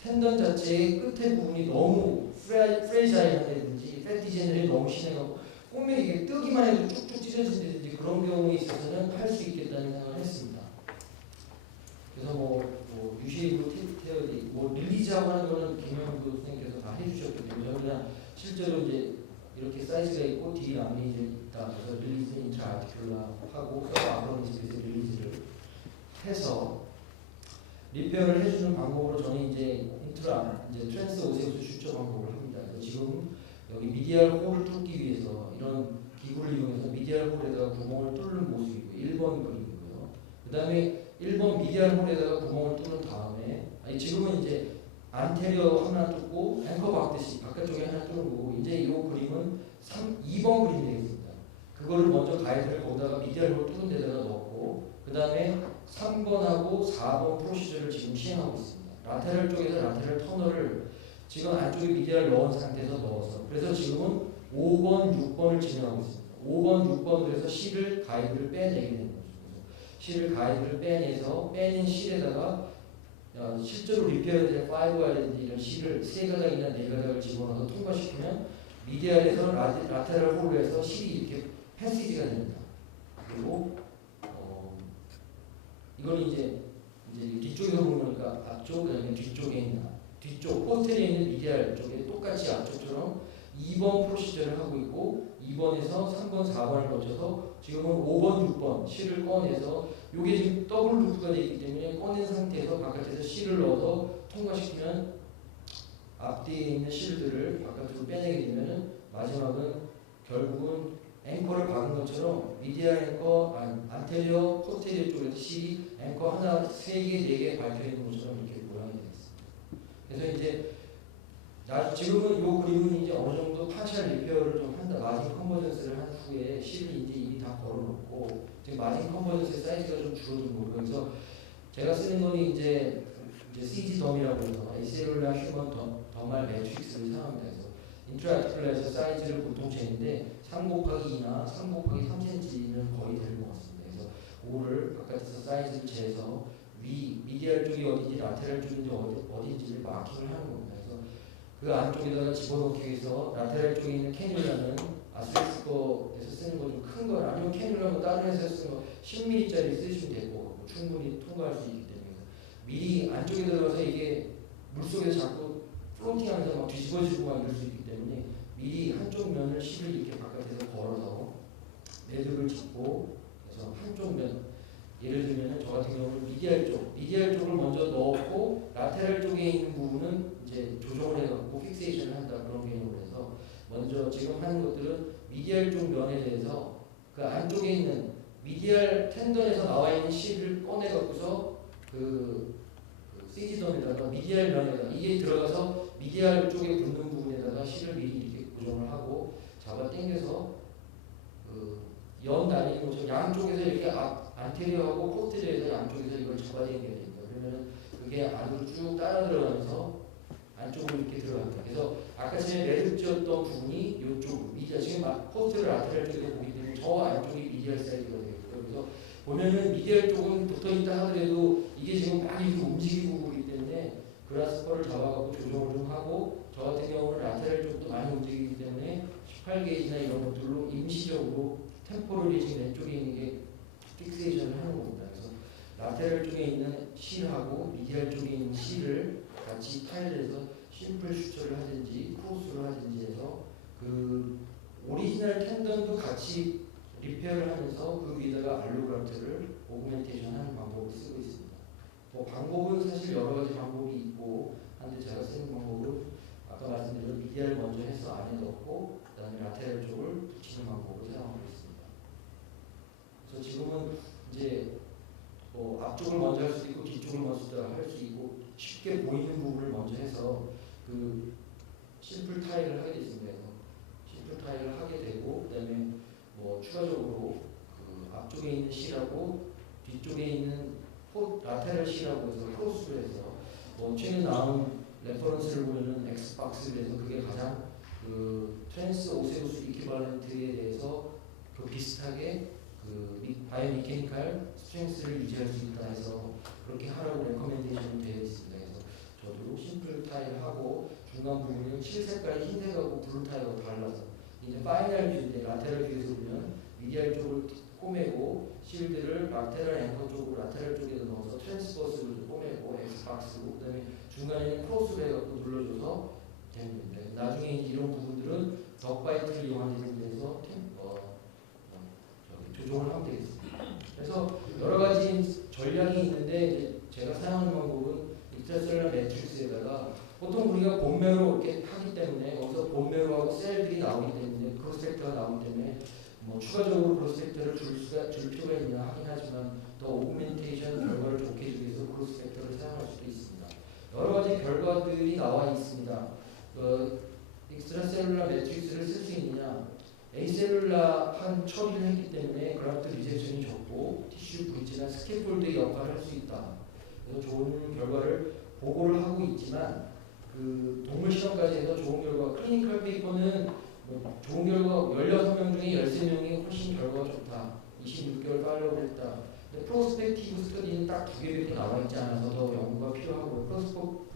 텐던 자체의 끝에 부분이 너무 프레자일하다든지 패티제너리 너무 심해가고 꼬매 이게 뜨기만 해도 쭉쭉 찢어진다든지 그런 경우에 있어서는 할 수 있겠다는 생각을 했습니다. 그래서 뭐 유쉐이브 테어리 뭐 릴리즈하고 하는 거는 김영도 선생님께서 다 해주셨기 때문에 저는 그냥 실제로 이제 이렇게 사이즈가 있고 뒤에 남이 이제 있다. 그래서 릴리즈 인트라아티큘라 하고 아크로니스에서 릴리즈를 해서 리페어를 해주는 방법으로 저는 이제 트랜스 오세우스 슈처 방법을 합니다. 그래서 지금 여기 미디알 홀을 뚫기 위해서 이런 기구를 이용해서 미디알 홀에다가 구멍을 뚫는 모습이고 1번 그림이고요. 그 다음에 1번 미디알 홀에다가 구멍을 뚫은 다음에 지금은 이제 안테리어 하나 뚫고 앵커 박듯이 바깥쪽에 하나 뚫는 거고 이제 이 그림은 2번 그림이 되겠습니다. 그거를 먼저 가이드를 거기다가 미디알 홀 뚫은 데다가 넣었고 그 다음에 3번하고 4번 프로시저를 지금 시행하고 있습니다. 라테럴 쪽에서 라테럴 터널을 지금 안쪽에 미디어를 넣은 상태에서 넣어서 그래서 지금은 5번, 6번을 진행하고 있습니다. 5번, 6번 그래서 실을 가이드를 빼내게 되는 거죠. 실을 가이드를 빼내서 빼낸 실에다가 실제로 리페어에 대한 5R이라든지 이런 실을 3가닥이나 4가닥을 집어넣어서 통과시키면 미디어에서 라테럴 홀로 해서 실이 이렇게 패시지가 됩니다. 그리고 이건 이제 뒤쪽에서 보니까 앞쪽 그다음에 뒤쪽에 있는 뒤쪽 포스텔에 있는 미디알 쪽에 똑같이 앞쪽처럼 2번 프로시저를 하고 있고 2번에서 3번, 4번을 거쳐서 지금은 5번, 6번 실을 꺼내서 이게 지금 더블 루프가 되어 있기 때문에 꺼낸 상태에서 바깥에서 실을 넣어서 통과시키면 앞뒤에 있는 실들을 바깥으로 빼내게 되면 마지막은 결국은 앵커를 박은 것처럼 미디알 앵커, 안테리어, 포스테리어 쪽에서 실이 앵커 하나, 3개, 4개 밝혀 있는 것처럼 이렇게 모양이 되겠습니다. 그래서 이제 지금은 이 그림은 이제 어느 정도 파셜 리페어를 좀 한다. 마진 컨버전스를 한 후에 실을 이제 이미 다 걸어놓고 지금 마진 컨버전스 사이즈가 좀 줄어든 거고 그래서 제가 쓰는 거는 이제 CG 덤이라고 해서 셀룰라 휴먼 덤말 매트릭스를 사용합니다. 그래서 인트라아티큘라에서 사이즈를 보통 재는데 3/2나 3/3cm는 거의 되는 것 같습니다. 그래서 5를 바깥에서 사이즈를 재서 미디알 쪽이 어딘지 라테랄 쪽인지 어딘지를 마킹을 하는 겁니다. 그래서 그 안쪽에다가 집어넣기 위해서 라테랄 쪽에 있는 캐뉼라는 아스렉스 거에서 쓰는 거 좀 큰 거 아니면 캐뉼라 뭐 다른 회사에서 쓰는 거 10mm짜리 쓰시면 되고 충분히 통과할 수 있기 때문에 미리 안쪽에 들어가서 이게 물속에서 자꾸 플로팅하면서 막 뒤집어지고 막 이럴 수 있기 때문에 미리 한쪽 면을 실을 이렇게 바깥에서 걸어서 매듭을 잡고 그래서 한쪽 면 예를 들면 저 같은 경우는 미디알 쪽을 먼저 넣었고 라테랄 쪽에 있는 부분은 이제 조정을 해갖고 픽세이션을 한다 그런 개념으로 해서 먼저 지금 하는 것들은 미디알 쪽 면에 대해서 그 안쪽에 있는 미디알 텐던에서 나와 있는 실을 꺼내갖고서 그 CG덤에다가 미디알 면에다가 이게 들어가서 미디알 쪽에 붙는 부분에다가 실을 미리 이렇게 고정을 하고 잡아 당겨서 연 다니는 것처럼 양쪽에서 이렇게 안테리어하고 포스테리어에서 양쪽에서 이걸 잡아당겨야 됩니다. 그러면 그게 안으로 쭉 따라 들어가면서 안쪽으로 이렇게 들어갑니다. 그래서 아까 전에 매듭지었던 부분이 이쪽 미디알 지금 포스테리어 라테랄 쪽에 보기 때문에 저 안쪽이 미디알 사이즈가 되겠고요. 그래서 보면은 미디알 쪽은 붙어있다 하더라도 이게 지금 많이 움직이고 있기 때문에 그라스퍼를 잡아가고 조정을 좀 하고 저 같은 경우는 라테랄 쪽도 많이 움직이기 때문에 8 게이지나 이런 것들로 임시적으로 템포럴리 지금 왼쪽에 있는 게 픽세이션을 하는 겁니다. 그래서 라테럴 쪽에 있는 실하고 미디얼 쪽에 있는 실을 같이 타일에서 심플 슈처를 하든지 크로스를 하든지 해서 그 오리지널 텐던도 같이 리페어를 하면서 그 위에다가 알로그라프트를 오그멘테이션 하는 방법을 쓰고 있습니다. 뭐 방법은 사실 여러 가지 방법이 있고 한데 제가 쓰는 방법은 아까 말씀드린 미디어를 먼저 해서 안에 넣고 그다음에 라테럴 쪽을 붙이는 방법을 사용하고 있습니다. 그래서 지금은 이제 뭐 앞쪽을 먼저 할 수도 있고 뒤쪽을 먼저 할 수 있고 쉽게 보이는 부분을 먼저 해서 그 심플 타일을 하게 됐습니다. 심플 타일을 하게 되고 그다음에 뭐 추가적으로 그 앞쪽에 있는 실하고 뒤쪽에 있는 라테럴 실하고 해서 크로스를 해서 뭐 최근 나온 레퍼런스를 보면은 엑스박스를 해서 그게 가장 그 트랜스 오세우스 이퀴발렌트에 대해서 그 비슷하게 그 바이오메케니컬 스트렝스를 유지할 수 있다 해서 그렇게 하라고 레커멘데이션이 되어 있습니다. 그래서 저도 심플 타일 하고 중간 부분은 칠색깔 흰색하고 블루 타일하고 달라서 이제 파이널 뷰인데 라테럴 뷰에서 보면 미디얼 쪽을 꼬매고 실드를 라테럴 앵커 쪽으로 라테럴 쪽에서 넣어서 트랜스버스로 꼬매고 엑스박스로 그다음에 중간에는 크로스로 해갖고 눌러줘서 되는 겁니다. 나중에 이런 부분들은 덕바이트를 이용하는 데서 조정을 하면 되겠습니다. 그래서 여러 가지 전략이 있는데 이제 제가 사용하는 방법은 익스트라셀러 매트릭스에다가 보통 우리가 본매로 이렇게 하기 때문에 거기서 본매로하고 셀들이 나오기 때문에 크로스펙터가 나오기 때문에 뭐 추가적으로 크로스펙터를 줄 필요가 있나 하긴 하지만 더 오그멘테이션 결과를 좋게 주기 위해서 크로스펙터를 사용할 수도 있습니다. 여러 가지 결과들이 나와 있습니다. 익스트라셀룰라 매트릭스를 쓸 수 있느냐? 에이셀룰라한 처리를 했기 때문에 그라프트 리젝션이 적고 티슈 브릿지나 스캐폴드의 역할을 할 수 있다. 그래서 좋은 결과를 보고를 하고 있지만 그 동물 실험까지 해서 좋은 결과 클리니컬 페이퍼는 뭐 좋은 결과 16명 중에 13명이 훨씬 결과가 좋다. 26개월 팔로우를 했다. 근데 프로스펙티브 스터디는 딱 2개밖에 나와 있지 않아서 더 연구가 필요하고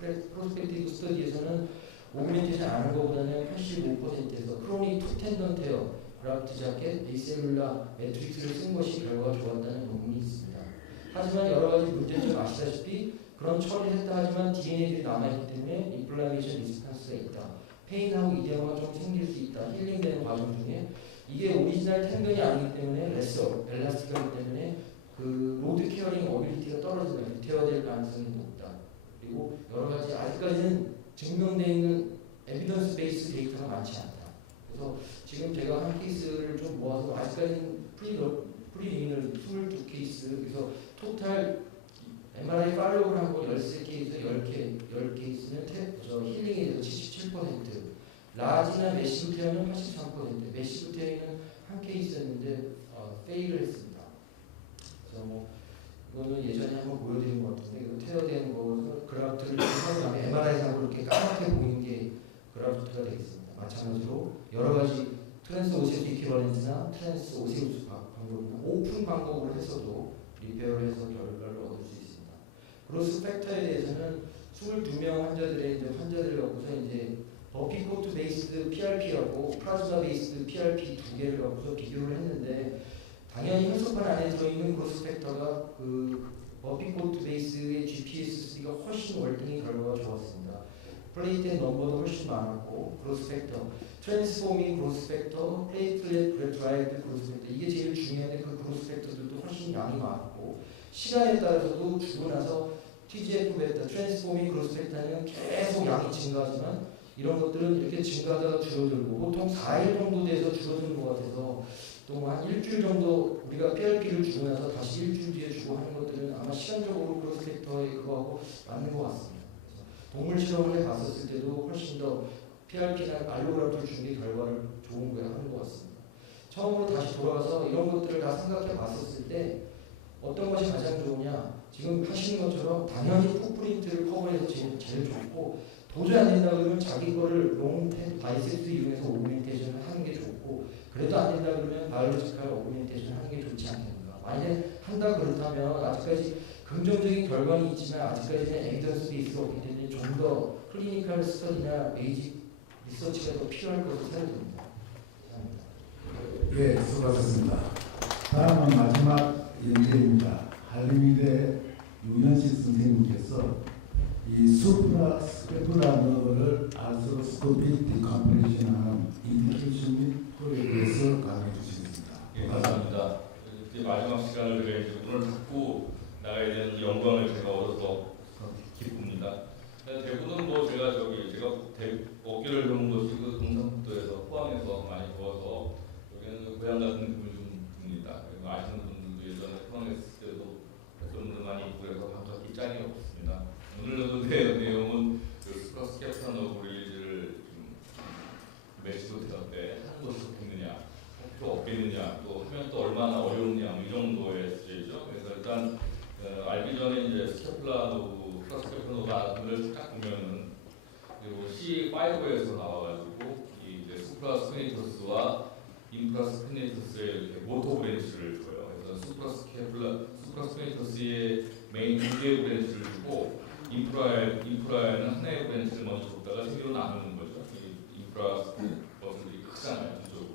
프로스펙티브 스터디에서는 오그멘테이션 안 하는 것보다는 85%에서 크로닉 투 텐던 테어 그라프트 자켓 에이셀룰라 매트릭스를 쓴 것이 결과가 좋았다는 논문이 있습니다. 하지만 여러 가지 문제점 아시다시피 그런 처리를 했다 하지만 DNA들이 남아있기 때문에 인플라메이션 리스판스가 있다. 페인하고 이데마가 좀 생길 수 있다. 힐링되는 과정 중에 이게 오리지널 텐던이 아니기 때문에 레서 엘라스틱하기 때문에 그 로드 케어링 어빌리티가 떨어진다. 리테어될 가능성이 높다. 그리고 여러 가지 아직까지는 증명되어 있는 에비던스 베이스 데이터가 많지 않다. 그래서 지금 제가 한 케이스를 좀 모아서 아직까지는 프리리미널 22케이스 그래서 토탈 MRI 팔로우를 한 거 13케이스에서 10케이스는 힐링에 대해서 77% 라지나 매시브 테어는 83% 매시브 테어는 한 케이스였는데 페일을 했습니다. 그래서 뭐 이거는 예전에 한번 보여드린 것 같은데 이거 테어되는 거는 그라프트를 한 다음에 MRI상으로 이렇게 까맣게 보이는 게 그라프트가 되겠습니다. 마찬가지로 여러 가지 트랜스 오세우스 이퀴발렌트나 트랜스 오세우스 방법이나 오픈 방법으로 해서도 리페어를 해서 결과를 얻을 수 있습니다. 그로스 팩터에 대해서는 22명 환자들을 갖고서 이제 버피코트 베이스드 PRP하고 플라즈마 베이스드 PRP 2개를 갖고서 비교를 했는데 당연히 혈소판 안에 들어있는 그로스 팩터가 그 버피코트 베이스의 GPSC가 훨씬 월등히 결과가 좋았습니다. 플레이트의 넘버도 훨씬 많았고 그로스 팩터, 트랜스포밍 그로스 팩터, 플레이트렛 드라이브드 그로스 팩터 이게 제일 중요한데 그 그로스 팩터들도 훨씬 양이 많았고 시간에 따라서도 주고 나서 TGF 베타, 트랜스포밍 그로스 팩터는 계속 양이 증가하지만 이런 것들은 이렇게 증가하다가 줄어들고 보통 4일 정도 돼서 줄어드는 것 같아서 또 한 일주일 정도 우리가 PRP를 주고 나서 다시 일주일 뒤에 주고 하는 것들은 아마 시간적으로 그로스 팩터에 그거하고 맞는 것 같습니다. 그래서 동물 실험을 해봤었을 때도 훨씬 더 PRP나 알로그라프를 주는 게 결과를 좋은 거야 하는 것 같습니다. 처음으로 다시 돌아가서 이런 것들을 다 생각해 봤었을 때 어떤 것이 가장 좋으냐 지금 하시는 것처럼 당연히 풋프린트를 커버해서 제일 좋고 도저히 안 된다 그러면 자기 거를 롱텐 바이셉스 이용해서 오그멘테이션을 하는 게 좋고 그래도 안 된다 그러면 바이올로지컬 오그멘테이션을 하는 게 좋지 않겠는가. 만약에 한다 그렇다면 아직까지 긍정적인 결과는 있지만 아직까지는 에비던스 베이스가 없기 때문에 좀 더 클리니컬 스터디나 베이직 리서치가 더 필요할 것으로 생각됩니다. 예, 수고하셨습니다. 다음은 마지막 연재입니다. 한림대 윤현식 선생님께서 이 수프라 스페플라너를 아스로스코픽 디컴프레션하는 인디케이션 및 폴에 대해서 강의해 주시겠습니다. 예, 감사합니다. 이제 마지막 시간을 제가 이제 오늘 갖고 나가야 되는 영광을 제가 얻어서 기쁩니다. 대부분 뭐 제가 어깨를 좀 것이 그 동산북도에서 포항에서 많이 더워서 여기는 고향 같은 느낌이 좀 듭니다. 그리고 아시는 분들도 예전에 포항에 있을 때도 그런 분들 많이 있고 그래서 반갑기 짝이 없습니다. 오늘 내용은 그 스프라스 캐프탄 브리즈를 매치도 되었대 하는 것이 좋겠느냐, 목표 없겠느냐, 또 하면 또 얼마나 어려우냐 뭐 이 정도의 주제죠. 그래서 일단 알기 전에 이제 스케플라노브, 플러스 스케플라노브를 딱 보면은 그리고 C5에서 나와가지고 이 이제 수프라 스피니터스와 인프라 스피니터스의 이렇게 모터 브랜치를 줘요. 그래서 수프라 스피니터스의 메인 두 개의 브랜치를 주고 인프라에는 하나의 브랜치를 먼저 줬다가 세 개로 나누는 거죠. 이 인프라 버스들이 크잖아요, 뒤쪽으로.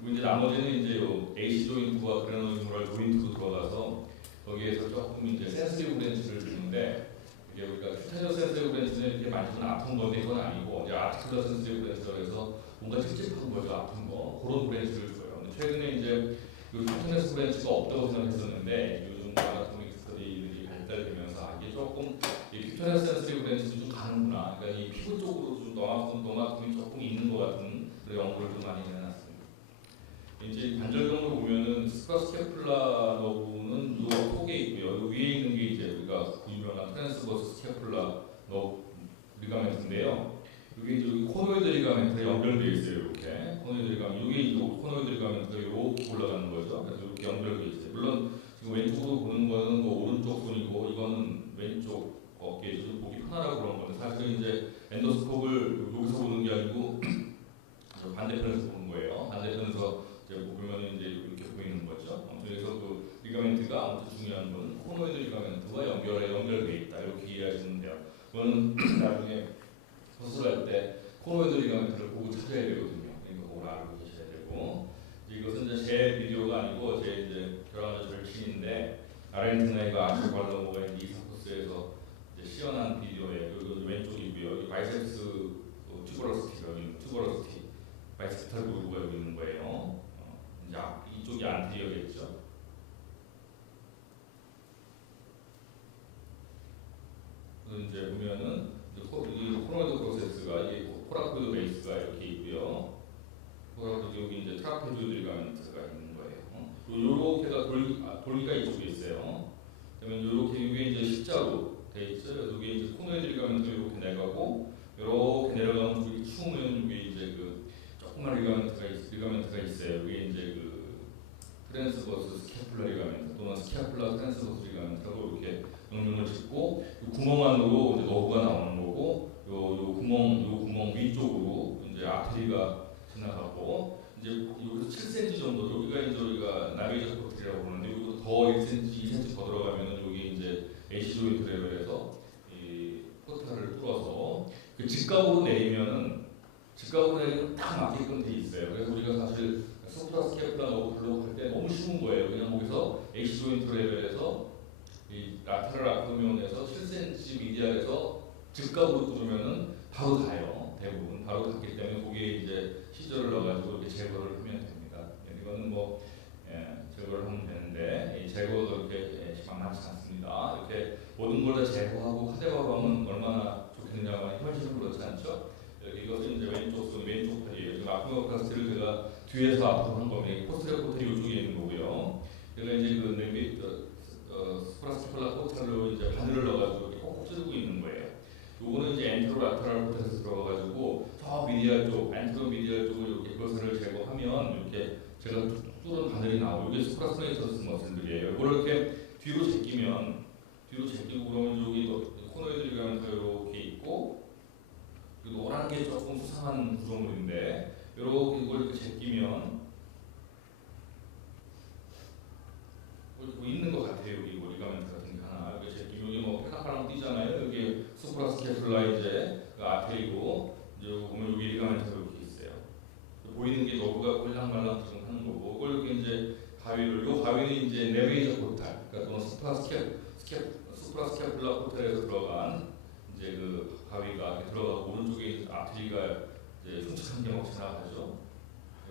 그리고 이제 나머지는 이제 요 AC 조인트와 그래노이무랄 조인트로 들어가서 거기에서 조금 이제 센서리 브랜치를 주는데 이게 우리가 큐테저 센서리 브랜치는 이렇게 만지면 아픈 건데 이건 아니고 이제 아티클러 센서리 브랜치라고 해서 뭔가 찝찝한 거죠, 아픈 거 그런 브랜치를 줘요. 근데 최근에 이제 그 큐테너스 브랜치가 없다고 생각했었는데 요즘 아나토믹 스터디들이 발달되면서 이게 조금 이 큐테너스 센서리 브랜치도 좀 가는구나. 그러니까 이 피부 쪽으로 좀 노마툼이 조금 있는 것 같은 그런 연구를 좀 많이 해놨습니다. 이제 관절경으로 보면은 스카스케플라노브는 요 속에 있고요. 요 위에 있는 게 이제 우리가 유명한 트랜스버스 스케플라 리가멘트인데요. 이게 이제 코노이드 리가멘트에 연결되어 있어요. 이렇게 코노이드 리가멘트, 이게 이제 코노이드 리가멘트가 이렇게 올라가는 거죠. 그래서 이렇게 연결되어 있어요. 물론 지금 왼쪽으로 보는 거는 뭐 오른쪽 손이고 이거는 왼쪽 어깨 좀 보기 편하라고 그런 건데 사실은 이제 엔도스코프를 여기서 보는 게 아니고 반대편에서 보는 거예요. 반대편에서 이제 보면은 이제 이렇게 보이는 거죠. 그래서 그 리가멘트가 아무튼 중요한 건 코노이드 리가멘트와 연결돼 있다. 이렇게 이해하시면 돼요. 그거는 나중에 수술할 때 코노이드 리가멘트를 보고 찾아야 되거든요. 그러니까 그걸 알고 계셔야 되고 이것은 이제 제 비디오가 아니고 제 이제 결혼한 절친인데 아르헨티나가 아스발로모가 이 사코스에서 이제 시연한 비디오예요. 여기 왼쪽이고요. 여기 바이셉스 튜버러스티 바이스탈 부부가 여기 있는 거예요. 이제 이쪽이 안테리어겠죠. 그래서 이제 보면은 이 코로이드 프로세스가 이 코라코이드 베이스가 이렇게 있고요. 여기 이제 트라페조이드 리가멘트가 있는 거예요. 요렇게가 돌기가 이쪽에 있어요. 그러면 요렇게 이게 이제 십자로 돼 있어요. 여기 이제 코노이드 리가멘트 이렇게 내려가고 이렇게 내려가면 여기 추우면 이게 이제 그 조그만 리가멘트가 있어요. 이게 이제 그 트랜스버스 스캐플라 리가멘트 또는 스캐플라 트랜스버스 리가멘트라고 이렇게 명명을 짓고 이 구멍 안으로 이제 너브가 나오는 거고 요 구멍 위쪽으로 이제 아테리가 지나가고 이제 여기서 7cm 정도 여기가 이제 우리가 나비저 코트라고 부르는데 여기도 더 1cm, 2cm 더 들어가면은 여기 이제 AC 조인트 레벨에서 이 포탈을 뚫어서 그 직각으로 내리면은 딱 맞게끔 돼 있어요. 그래서 우리가 사실 소프라 스케플라 너브 블록 할 때 너무 쉬운 거예요. 그냥 거기서 AC 조인트 레벨에서 이 라테럴 아크로미온에서 7cm 미디알에서 직각으로 뚫으면은 바로 가요. 대부분 바로 갔기 때문에 거기에 이제 시저를 넣어가지고 이렇게 제거를 하면 됩니다. 이거는 뭐 제거를 하면 되는데 이 제거가 그렇게 만만치 않습니다. 이렇게 모든 걸 다 제거하고 카제바로 하면 얼마나 좋겠느냐가 현실은 그렇지 않죠. 이것은 이제 왼쪽 팔이에요. 지금 아프리카 카스트를 제가 뒤에서 앞으로 한 겁니다. 포스트레 코트리 이쪽에 있는 거고요. 제가 이제 그 냄비 스프라스콜라 코트로 이제 바늘을 넣어가지고 이렇게 콕콕 찌르고 있는 거예요. 요거는 이제 엔트로라테랄 코트에서 들어가가지고 저 미디알 쪽, 엔트로 미디알 쪽을 이렇게 그것을 제거하면 이렇게 제가 뚫은 바늘이 나오고 이게 스프라스메이터스 머슬들이에요. 이걸 이렇게 뒤로 제끼고 그러면 여기 코노이드 리가멘트 이렇게 있고 노란 게 조금 수상한 구조물인데 이렇게 이걸 이렇게 제끼면 뭐 있는 것 같아요. 여기 뭐 리가멘트 같은 게 하나 이렇게 제끼면 여기 뭐 페나파랑 띄잖아요. 여기 수프라스케플라 이제 그 아테이고 이제 보면 여기 리가멘트가 이렇게 있어요. 보이는 게 너브가 꼴랑말랑 스케플라 호텔에서 들어간 이제 그 가위가 이렇게 들어가고 오른쪽에 앞뒤가 이제 흉측한 게 막 지나가죠.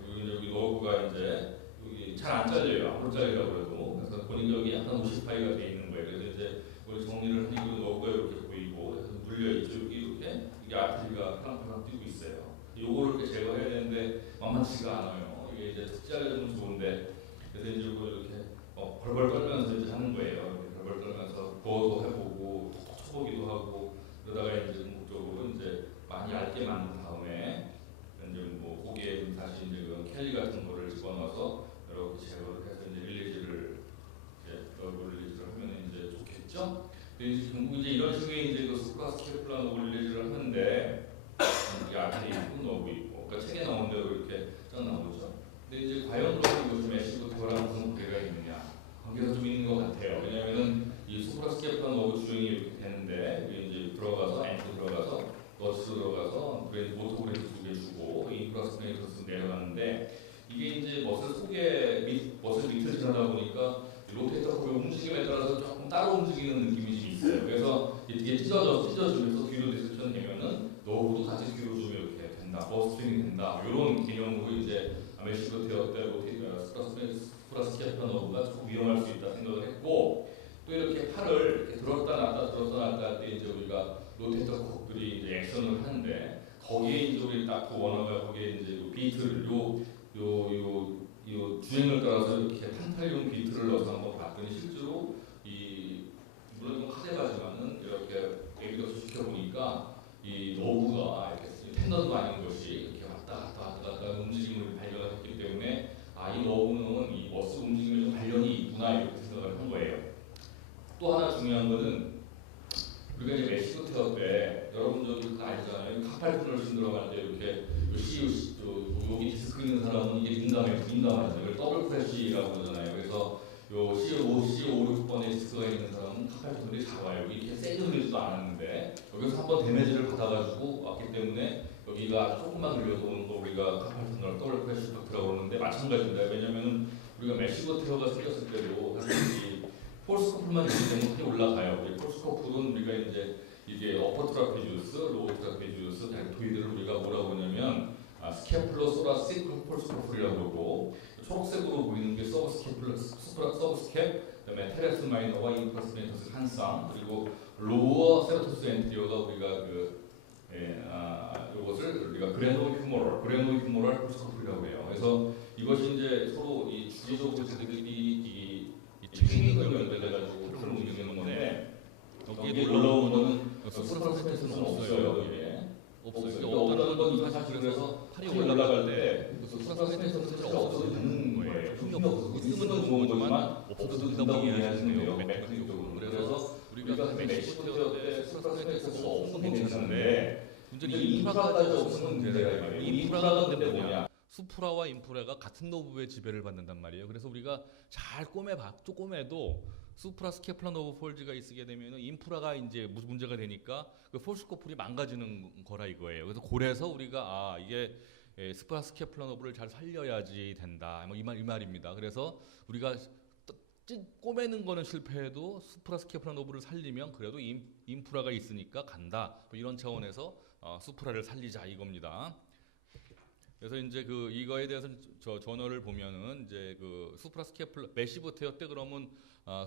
여기 노브가 이제 여기 잘 안 잘려요. 앞으로 잘리라고 해도. 그래서 본인 여기 약간 50파이가 돼 있는 거예요. 그래서 이제 우리 정리를 하니까 노브가 이렇게 보이고 그래서 물려 있죠. 이렇게 이게 앞뒤가 파랑파랑 뛰고 있어요. 요거를 이렇게 제거해야 되는데 만만치가 않아요. 이게 이제 잘려주면 좋은데 그래서 이제 이거 이렇게 벌벌 떨면서 이제 하는 거예요. 벌벌 떨면서 보호도 해보고 쳐보기도 하고 그러다가 이제 궁극적으로 이제 많이 얇게 만든 다음에 이제 뭐 고기에 다시 이제 그 켈리 같은 거를 집어넣어서 이렇게 제거를 해서 이제 릴리즈를 릴리즈를 하면 이제 좋겠죠. 근데 이제 결국 이제 이런 식의 이제 그 수가 스케플라 릴리즈를 하는데 이게 앞에 있고 넣고 있고 그러니까 책에 나온 대로 이렇게 쫙 나오죠. 근데 이제 과연 그럼 이것이 메시부터랑 무슨 관계가 있느냐? 관계가 좀 있는 것 같아요. 왜냐하면은 이 수가 스케플라 너브 주행이 이렇게 되는데 이게 이제 들어가서 앰프 들어가서 버스 들어가서 브레이드 모터 브레이드 2개 주고 인플러스 브레이드 내려가는데 이게 이제 머슬 속에 머슬 밑을 지나다 보니까 로테이터 코의 움직임에 따라서 조금 따로 움직이는 느낌이 좀 있어요. 그래서 이게 찢어주면서 뒤로 디스션 되면은 노브도 같이 뒤로 좀 이렇게 된다, 버스트링이 된다 이런 개념으로 이제 메시브 테어 때 스프라스 캐프라 노브가 조금 위험할 수 있다 생각을 했고 또 이렇게 팔을 이렇게 들었다 놨다 할 때 이제 우리가 로테이터 콕들이 이제 액션을 하는데 거기에 이제 우리 딱그 원어가 거기에 이제 요 비트를 요 주행을 따라서 이렇게 탄탈륨 비트를 넣어서 한번 봤더니 실제로 이 물론 좀 카데바지만은 이렇게 에비더스 시켜보니까 이 노브가 이렇게 텐더도 아닌 것이 이렇게 왔다 갔다 움직임을 발견했기 때문에 이 노브는 이 머스 움직임에 좀 관련이 있구나 이렇게 생각을 한 거예요. 또 하나 중요한 거는 우리가 이제 메시브 테어 때 여러분 저기 그거 알잖아요. 카팔 터널 신드롬 할 때 이렇게 여기 디스크 있는 사람은 이게 민감하잖아요. 이걸 더블 프레시라고 그러잖아요. 그래서 요 C56번의 디스크가 있는 사람은 카팔 터널이 작아요. 이게 세게 흘리지도 않았는데 여기서 한번 데미지를 받아가지고 왔기 때문에 여기가 조금만 흘려도 오는 거 우리가 카팔 터널 더블 프레시 팩트라고 그러는데 마찬가지입니다. 왜냐면은 우리가 메시브 테어가 생겼을 때도 사실 이 폴스 커플만 있기 때문에 올라가요. 이 폴스 커플은 우리가 이제 이게 어퍼 트라페지우스, 로우 트라페지우스, 델토이드를 우리가 뭐라고 하냐면 스케플러 소라시크 폴스 커플이라고 그러고 초록색으로 보이는 게 서브 스케플러, 서브 스캡, 그다음에 테레스 마이너와 인플러스 메터스 한쌍 그리고 로어 세로토스 엔티리어가 우리가 이것을 우리가 그레노이드 휴모럴 폴스 커플이라고 해요. 그래서 이것이 이제 서로 이 주기적으로 쟤들이 이 트윈으로 연결돼가지고 그런 움직이는 건데 여기에 올라온 거는 스프라스펜스는 없어요. 이게 없다는 건 사실 그래서 팔이 올라갈 때 스프라스펜스는 사실 없어도 되는 거예요. 힘이 없어서 있으면 좋은 거지만 없어도 된다고 이해하시면 돼요. 메커니적으로. 그래서 우리가 메시브 테어 때 스프라스펜스가 없으면 괜찮은데 문제는 인프라까지 없으면 문제가 있어요. 인프라가 근데 뭐냐? 수프라와 인프라가 같은 노브의 지배를 받는단 말이에요. 그래서 우리가 잘 꼬매도 수프라 스케플라 노브 폴즈가 있게 되면 인프라가 이제 무슨 문제가 되니까 그 폴스 코플이 망가지는 거라 이거예요. 그래서 우리가 이게 수프라 스케플라 노브를 잘 살려야지 된다. 뭐 이 말입니다. 그래서 우리가 꼬매는 거는 실패해도 수프라 스케플라 노브를 살리면 그래도 인프라가 있으니까 간다. 뭐 이런 차원에서 수프라를 살리자 이겁니다. 그래서 이제 이거에 대해서 저 저널을 보면은 이제 수프라 스케플라 메시브 테어 때 그러면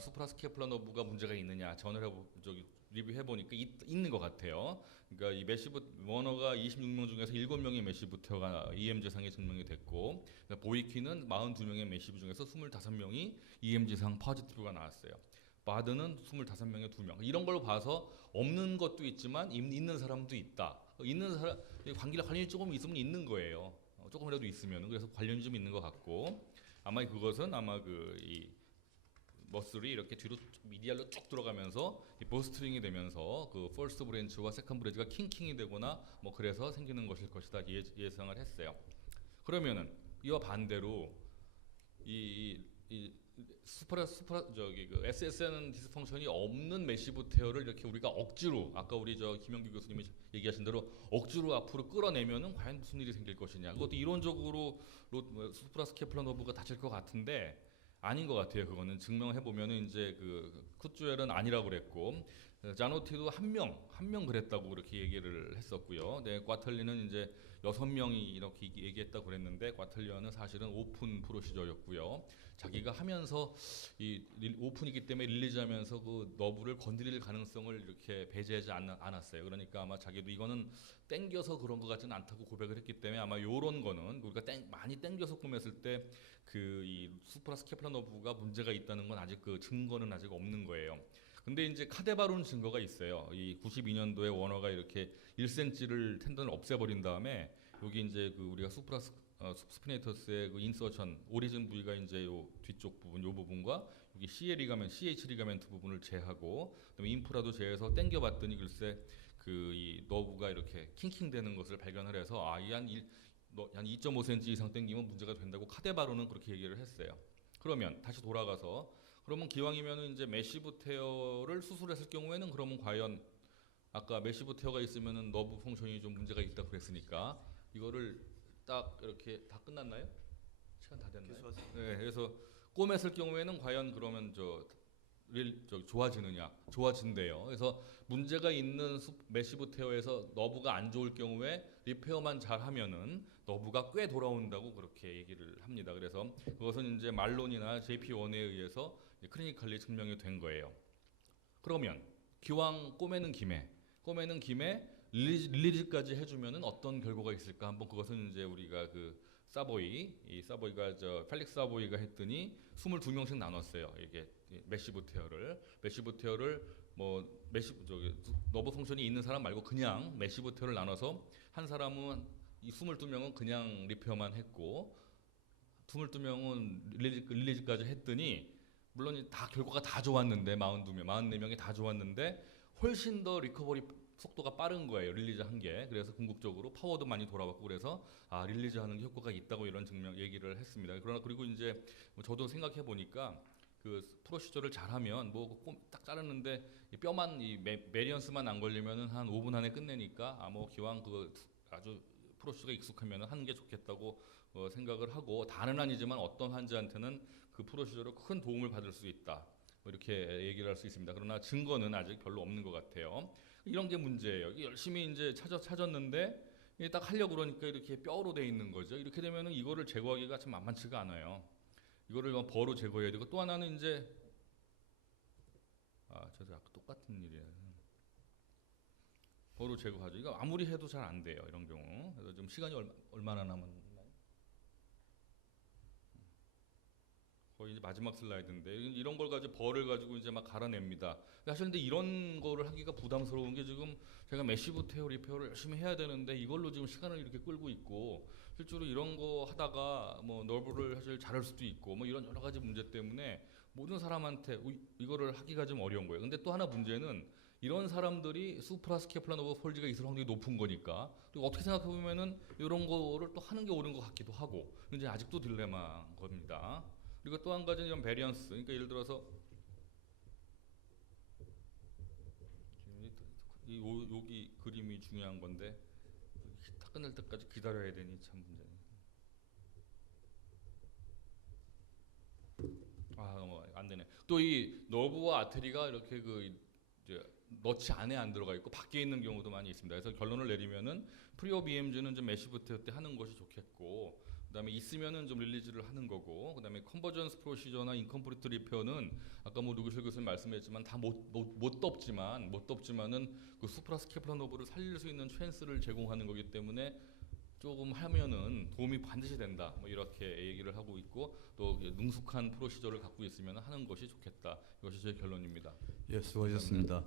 수프라 스케플라 노브가 문제가 있느냐 저널 리뷰해 보니까 있는 것 같아요. 그러니까 이 메시브 워너가 26명 중에서 7명의 메시브 테어가 EMG상에 증명이 됐고 보이키는 42명의 메시브 중에서 25명이 EMG상 포지티브가 나왔어요. 바드는 25명에 2명. 이런 걸 봐서 없는 것도 있지만 있는 사람도 있다. 있는 사람 관련이 조금 있으면 있는 거예요. 조금이라도 있으면 그래서 관련이 좀 있는 것 같고 그것은 이 머슬이 이렇게 뒤로 미디알로 쭉 들어가면서 버스트링이 되면서 그 퍼스트 브랜치와 세컨드 브랜치가 킹킹이 되거나 뭐 그래서 생기는 것일 것이다 예상을 했어요. 그러면은 이와 반대로 이 SSN 디스펑션이 없는 메시브 테어를 이렇게 우리가 억지로 아까 우리 김영규 교수님이 얘기하신 대로 억지로 앞으로 끌어내면은 과연 무슨 일이 생길 것이냐. 그것도 이론적으로 수프라 스케플라 노브가 닫힐 것 같은데 아닌 것 같아요. 그거는 증명해 보면은 이제 쿠츠웰은 아니라고 그랬고 자노티도 한 명 그랬다고 그렇게 얘기를 했었고요. 네, 과털리는 이제 6명이 이렇게 얘기했다고 그랬는데 과털리는 사실은 오픈 프로시저였고요. 자기가 하면서 이 오픈이기 때문에 릴리즈하면서 그 너브를 건드릴 가능성을 이렇게 배제하지 않았어요. 그러니까 아마 자기도 이거는 땡겨서 그런 것 같지는 않다고 고백을 했기 때문에 아마 요런 거는 우리가 많이 땡겨서 꾸몄을 때 그 이 수프라 스케플라 너브가 문제가 있다는 건 아직 그 증거는 아직 없는 거예요. 근데 이제 카데바로는 증거가 있어요. 이 92년도에 워너가 이렇게 1cm를 텐던을 없애버린 다음에 여기 이제 그 우리가 스피네이터스의 그 인서션 오리진 부위가 이제 요 뒤쪽 부분 요 부분과 여기 CH 리가멘트 부분을 제하고 그다음에 인프라도 제해서 당겨봤더니 글쎄 그 이 너브가 이렇게 킹킹되는 것을 발견을 해서 한 2.5cm 이상 당기면 문제가 된다고 카데바로는 그렇게 얘기를 했어요. 그러면 다시 돌아가서 그러면 기왕이면은 이제 메시브 테어를 수술했을 경우에는 그러면 과연 아까 메시브 테어가 있으면은 너브 펑션이 좀 문제가 있다 그랬으니까 이거를 딱 이렇게 다 끝났나요? 시간 다 됐나요? 네, 그래서 꼬맸을 경우에는 과연 그러면 좋아지느냐? 좋아진대요. 그래서 문제가 있는 메시브 테어에서 너브가 안 좋을 경우에 리페어만 잘하면은 너브가 꽤 돌아온다고 그렇게 얘기를 합니다. 그래서 그것은 이제 말론이나 JP1에 의해서 클리니컬리 증명이 된 거예요. 그러면 기왕 꼬매는 김에 릴리즈까지 해주면은 어떤 결과가 있을까? 한번 그것은 이제 우리가 그 사보이가 펠릭스 사보이가 했더니 22명씩 나눴어요. 이게 메시브 테어를 너브 펑션이 있는 사람 말고 그냥 메시브 테어를 나눠서 한 사람은 이 22명은 그냥 리페어만 했고 22명은 릴리즈까지 했더니 물론 다 결과가 다 좋았는데 44명이 다 좋았는데 훨씬 더 리커버리 속도가 빠른 거예요. 릴리즈 한 게. 그래서 궁극적으로 파워도 많이 돌아왔고 그래서 릴리즈 하는 게 효과가 있다고 이런 증명 얘기를 했습니다. 그러나 그리고 이제 저도 생각해 보니까 그 프로시저를 잘하면 딱 자르는데 뼈만 이 메리언스만 안 걸리면은 한 5분 안에 끝내니까 기왕 그 아주 프로시저가 익숙하면 하는 게 좋겠다고 생각을 하고 다는 아니지만 어떤 환자한테는 그 프로시저로 큰 도움을 받을 수 있다. 이렇게 얘기를 할 수 있습니다. 그러나 증거는 아직 별로 없는 것 같아요. 이런 게 문제예요. 열심히 이제 찾았는데 딱 하려고 그러니까 이렇게 뼈로 돼 있는 거죠. 이렇게 되면은 이거를 제거하기가 참 만만치가 않아요. 이거를 버로 제거해야 되고 또 하나는 이제 저도 아까 똑같은 일이에요. 버로 제거하죠. 이거 아무리 해도 잘 안 돼요. 이런 경우. 그래서 좀 시간이 얼마나 남았나요? 거의 이제 마지막 슬라이드인데 이런 걸 가지고 벌을 가지고 이제 막 갈아냅니다. 사실 근데 이런 거를 하기가 부담스러운 게 지금 제가 메시브 테어 리페어를 열심히 해야 되는데 이걸로 지금 시간을 이렇게 끌고 있고 실제로 이런 거 하다가 너브를 사실 자를 수도 있고 이런 여러 가지 문제 때문에 모든 사람한테 이거를 하기가 좀 어려운 거예요. 근데 또 하나 문제는 이런 사람들이 수프라스케플라 너브 폴지가 있을 확률이 높은 거니까 그리고 어떻게 생각해 보면은 이런 거를 또 하는 게 옳은 것 같기도 하고 이제 아직도 딜레마인 겁니다. 그리고 또 한 가지는 이런 베리언스. 그러니까 예를 들어서 여기 그림이 중요한 건데 다 끝날 때까지 기다려야 되니 참 문제네. 안 되네. 또 이 너브와 아테리가 이렇게 이제 너치 안에 안 들어가 있고 밖에 있는 경우도 많이 있습니다. 그래서 결론을 내리면은 프리오 BMG는 좀 메시브 테어 때 하는 것이 좋겠고 그다음에 있으면은 좀 릴리즈를 하는 거고 그다음에 컨버전스 프로시저나 인컴플리트 리페어는 아까 루그실 교수님 말씀했지만 다 못 덮지만은 그 수프라스케플라 너브를 살릴 수 있는 찬스를 제공하는 거기 때문에 조금 하면은 도움이 반드시 된다. 이렇게 얘기를 하고 있고 또 능숙한 프로시저를 갖고 있으면 하는 것이 좋겠다. 이것이 제 결론입니다. 예, 수고하셨습니다.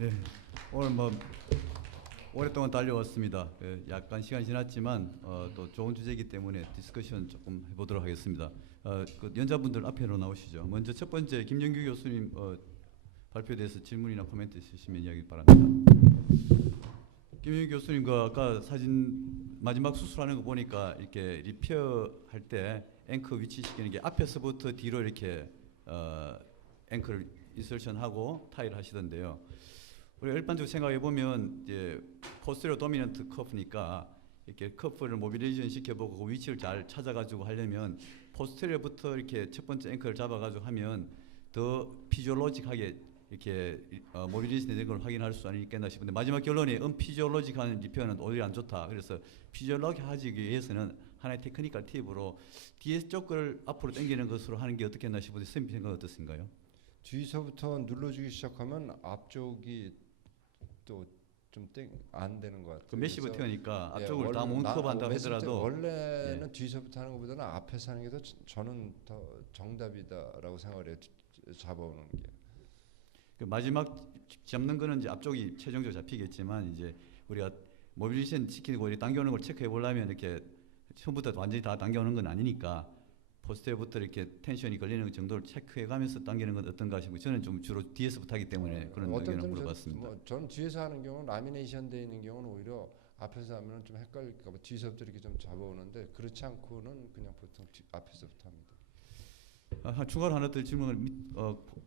예, 오늘 오랫동안 달려왔습니다. 예, 약간 시간이 지났지만 또 좋은 주제이기 때문에 디스커션 조금 해보도록 하겠습니다. 그 연자분들 앞으로 나오시죠. 먼저 첫 번째 김정규 교수님 발표에 대해서 질문이나 코멘트 있으시면 이야기 바랍니다. 김정규 교수님 아까 사진 마지막 수술하는 거 보니까 이렇게 리페어 할 때 앵커 위치시키는 게 앞에서부터 뒤로 이렇게 앵커를 인설션하고 타일 하시던데요. 우리가 일반적으로 생각해 보면 이제 포스테리어 도미넌트 커프니까 이렇게 커프를 모빌리제이션 시켜보고 그 위치를 잘 찾아가지고 하려면 포스테리어부터 이렇게 첫 번째 앵커를 잡아가지고 하면 더 피지올로직하게 이렇게 모빌리티 된 걸 확인할 수 있겠나 싶은데 마지막 결론이 unphysiologic한 리페어는 오히려 안 좋다. 그래서 피지올로기 하기 위해서는 하나의 테크니컬 팁으로 뒤에 쪽 걸 앞으로 당기는 것으로 하는 게 어떻겠나 싶은데 선생님 생각 어떻습니까요? 뒤에서부터 눌러주기 시작하면 앞쪽이 또 좀 안 되는 것 같아요. 그 메시 그래서 버티니까 예, 앞쪽을 다 원래 문컵한다 메시 버튼 하더라도 원래는 예. 뒤에서부터 하는 것보다는 앞에서 하는 게 더 저는 더 정답이다라고 생각을 해요. 잡아오는 게. 그 마지막 잡는 거는 이제 앞쪽이 최종적으로 잡히겠지만 이제 우리가 모빌리션 시키고 이렇게 당겨오는 걸 체크해 보려면 이렇게 처음부터 완전히 다 당겨오는 건 아니니까 포스트부터 이렇게 텐션이 걸리는 정도를 체크해 가면서 당기는 건 어떤가 싶고 저는 좀 주로 뒤에서부터 하기 때문에 그런 어떤 의견을 때는 물어봤습니다. 전 뒤에서 하는 경우는 라미네이션 돼 있는 경우는 오히려 앞에서 하면 좀 헷갈릴까 봐 뒤에서부터 이렇게 좀 잡아오는데 그렇지 않고는 그냥 보통 앞에서부터 합니다. 추가로 하나 더 질문을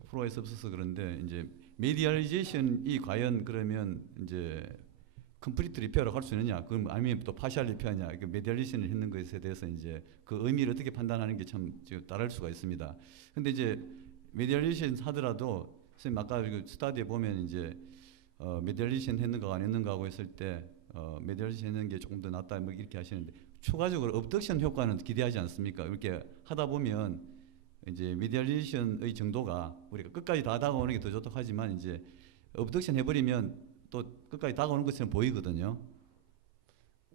프로에서 없어서 그런데 이제 메디얼리제이션이 과연 그러면 이제 컴플리트 리페어라고 할 수 있느냐, 그럼 아니면 또 파셜 리페어냐, 그 메디얼리제이션을 했는 것에 대해서 이제 그 의미를 어떻게 판단하는 게 참 다를 수가 있습니다. 근데 이제 메디얼리제이션 하더라도 선생님 아까 그 스타디에 보면 이제 메디얼리제이션 했는가 안 했는가 하고 했을 때 메디얼리제이션 했는 게 조금 더 낫다 뭐 이렇게 하시는데 추가적으로 업덕션 효과는 기대하지 않습니까? 이렇게 하다 보면 이제 메디얼리제이션의 정도가 우리가 끝까지 다 다가오는 게 더 좋다고 하지만 이제 업덕션 해버리면 또 끝까지 다가오는 것처럼 보이거든요.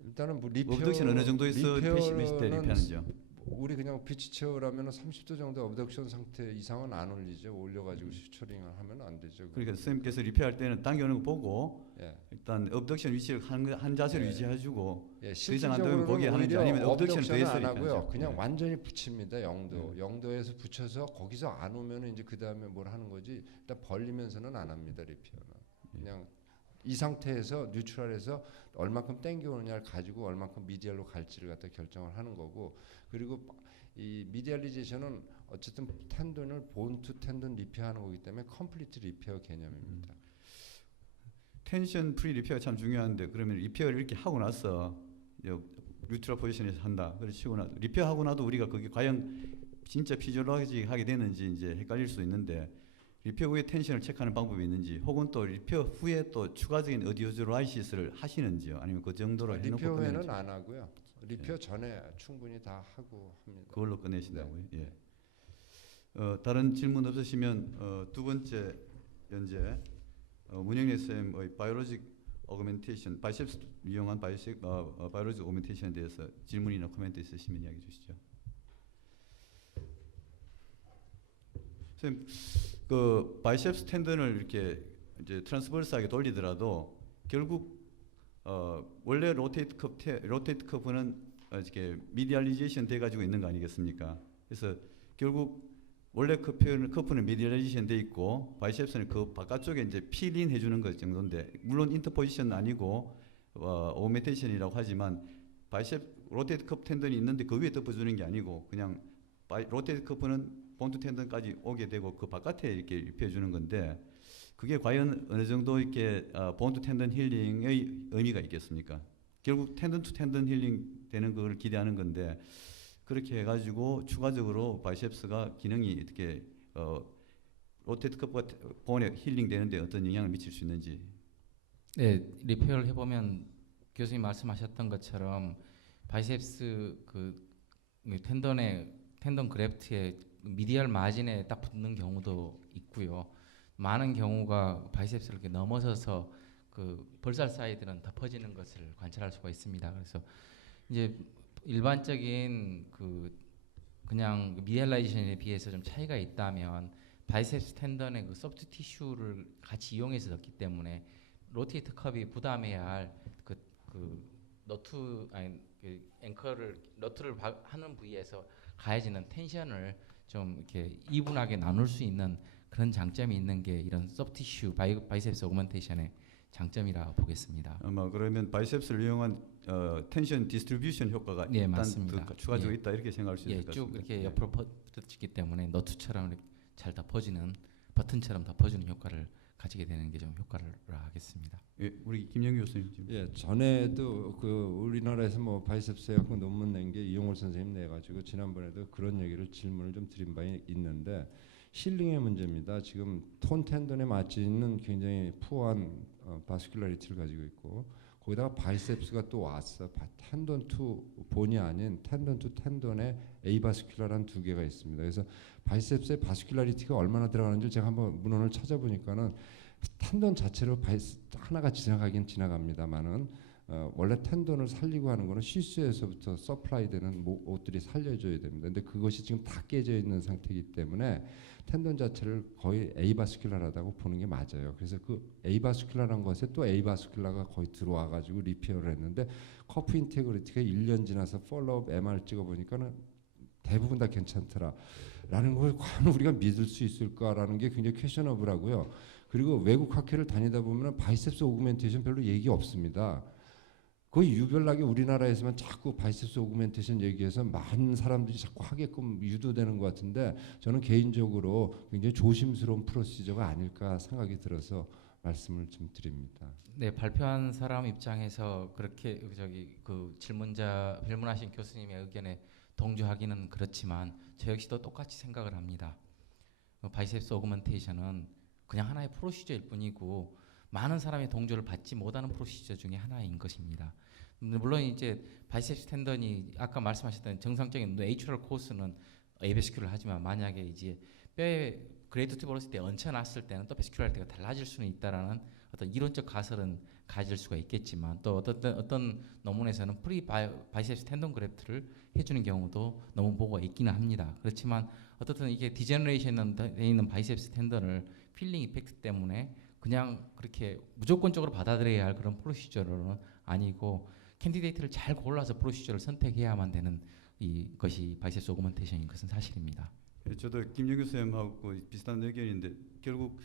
일단은 뭐 업덕션 어느 정도에서 패시미스트 때 리페하는지요? 우리 그냥 비치 체어라면 30도 정도 업덕션 상태 이상은 안 올리죠. 올려가지고 슈처링을 하면 안 되죠. 그러니까 선생님께서 리페할 때는 당겨오는 거 보고 예. 일단 업덕션 위치를 한 자세로 예. 유지해주고 예, 그 이상 안 되면 거기에 하는지 오히려 아니면 업덕션을 업덕션은 더해서 안 하고요. 리페하죠. 그냥 예. 완전히 붙입니다. 영도에서 붙여서 거기서 안 오면은 이제 그 다음에 뭘 하는 거지. 일단 벌리면서는 안 합니다. 리페어는 그냥 이 상태에서 뉴트럴에서 얼만큼 땡겨오느냐를 가지고 얼만큼 미디얼로 갈지를 갖다 결정을 하는 거고 그리고 이 미디얼리제이션은 어쨌든 텐던을 본 투 텐던 리페어하는 거기 때문에 컴플리트 리페어 개념입니다. 텐션 프리 리페어가 참 중요한데 그러면 리페어를 이렇게 하고 나서 뉴트럴 포지션에서 한다. 그래서 치고 나서 리페어하고 나도 우리가 그게 과연 진짜 피지올로직하게 되는지 이제 헷갈릴 수 있는데 리페어 후에 텐션을 체크하는 방법이 있는지 혹은 또 리페어 후에 또 추가적인 어디오즈라이시스를 하시는지요? 아니면 그 정도로 해놓고 리페어 후에는 끝내는지 안 하고요. 리페어 전에 충분히 다 하고 합니다. 그걸로 끝내신다고요? 예. 다른 질문 없으시면 두 번째 현재 문영래 쌤의 바이오로직 어그멘테이션, 바이셉스 이용한 바이오로직 어그멘테이션에 대해서 질문이나 코멘트 있으시면 이야기해 주시죠. 선생님, 그 바이셉스 텐던을 이렇게 이제 트랜스버스하게 돌리더라도 결국 원래 로테이트 커브는 이렇게 미디얼리제이션 돼 가지고 있는 거 아니겠습니까? 그래서 결국 원래 커프는 미디얼리제이션 돼 있고 바이셉스는 그 바깥쪽에 이제 필인 해주는 것 정도인데 물론 인터포지션은 아니고 오메테이션이라고 하지만 바이셉 로테이트 커프 텐던이 있는데 그 위에 덮어주는 게 아니고 그냥 로테이트 커프는 본드 텐던까지 오게 되고 그 바깥에 이렇게 입혀 주는 건데 그게 과연 어느 정도 이렇게 본드 텐던 힐링의 의미가 있겠습니까? 결국 텐던 투 텐던 힐링 되는 걸 기대하는 건데 그렇게 해가지고 추가적으로 바이셉스가 기능이 어떻게 로테이트 커프가 본에 힐링 되는데 어떤 영향을 미칠 수 있는지. 네, 리페어를 해보면 교수님 말씀하셨던 것처럼 바이셉스 그 텐던 그래프트에 미디얼 마진에 딱 붙는 경우도 있고요. 많은 경우가 바이셉스를 이렇게 넘어서서 그 볼살 사이드는 덮어지는 것을 관찰할 수가 있습니다. 그래서 이제 일반적인 그냥 미디얼라이제이션에 비해서 좀 차이가 있다면 바이셉스 텐던의 그 소프트 티슈를 같이 이용해서 넣기 때문에 로테이트 컵이 부담해야 할 너트를 하는 부위에서 가해지는 텐션을 좀 이렇게 이분하게 나눌 수 있는 그런 장점이 있는 게 이런 소프티슈 바이셉스 오그멘테이션의 장점이라 보겠습니다. 아마 그러면 바이셉스를 이용한 텐션 디스트리뷰션 효과가 네, 일단 맞습니다. 추가적으로 예. 있다 이렇게 생각할 수 있을 것 쭉 같습니다. 이렇게 옆으로 퍼지기 때문에 너트처럼 이렇게 잘 덮어지는 버튼처럼 덮어주는 효과를 가지게 되는 게 좀 효과를 하겠습니다. 예, 우리 김영규 교수님 지금. 예, 전에도 그 우리나라에서 뭐 바이셉스에 갖고 논문 낸 게 이용월 선생님 내 가지고 지난번에도 그런 얘기를 질문을 좀 드린 바 있는데 힐링의 문제입니다. 지금 톤 텐던에 맞지 있는 굉장히 푸어한 바스큘라리티를 가지고 있고 거기다가 바이셉스가 또 왔어. 텐던 투 본이 아닌 텐던 투 텐던에 에이바스큘라라는 두 개가 있습니다. 그래서 바이셉스의 바스큘라리티가 얼마나 들어가는지 제가 한번 문헌을 찾아보니까는 텐던 자체로 하나같이 지나가긴 지나갑니다만은 원래 텐던을 살리고 하는 거는 시스에서부터 서플라이되는 옷들이 살려줘야 됩니다. 근데 그것이 지금 다 깨져 있는 상태이기 때문에 텐던 자체를 거의 에이바스큘라라고 보는 게 맞아요. 그래서 그 에이바스큘라라는 것에 또 에이바스큘라가 거의 들어와 가지고 리페어를 했는데 커프 인테그리티가 1년 지나서 폴로업 MR 찍어 보니까는 대부분 다 괜찮더라. 라는 걸 과연 우리가 믿을 수 있을까라는 게 굉장히 퀘셔너블하고요. 그리고 외국 학회를 다니다 보면 바이셉스 오그멘테이션 별로 얘기 없습니다. 거의 유별나게 우리나라에서만 자꾸 바이셉스 오그멘테이션 얘기해서 많은 사람들이 자꾸 하게끔 유도되는 것 같은데 저는 개인적으로 굉장히 조심스러운 프로시저가 아닐까 생각이 들어서 말씀을 좀 드립니다. 네, 발표한 사람 입장에서 그렇게 그 질문하신 교수님의 의견에 동조하기는 그렇지만 저 역시도 똑같이 생각을 합니다. 바이셉스 오그멘테이션은 그냥 하나의 프로시저일 뿐이고 많은 사람의 동조를 받지 못하는 프로시저 중에 하나인 것입니다. 물론 이제 바이셉스 텐던이 아까 말씀하셨던 정상적인 내추럴 코스는 에이바스큘라를 하지만 만약에 이제 뼈에 그레이드 2 벌었을 때 얹혀놨을 때는 또 바스큘라리티가 달라질 수는 있다라는 어떤 이론적 가설은 가질 수가 있겠지만 또 어떤 논문에서는 바이셉스 텐던 그래프트를 해주는 경우도 논문 보고가 있기는 합니다. 그렇지만 어떻든 이게 디제너레이션 돼 있는 바이셉스 텐던을 필링 이펙트 때문에 그냥 그렇게 무조건적으로 받아들여야 할 그런 프로시저는 아니고 캔디데이트를 잘 골라서 프로시저를 선택해야만 되는 이것이 바이셉스 오그멘테이션인 것은 사실입니다. 예, 저도 김영규 선생님하고 비슷한 의견인데 결국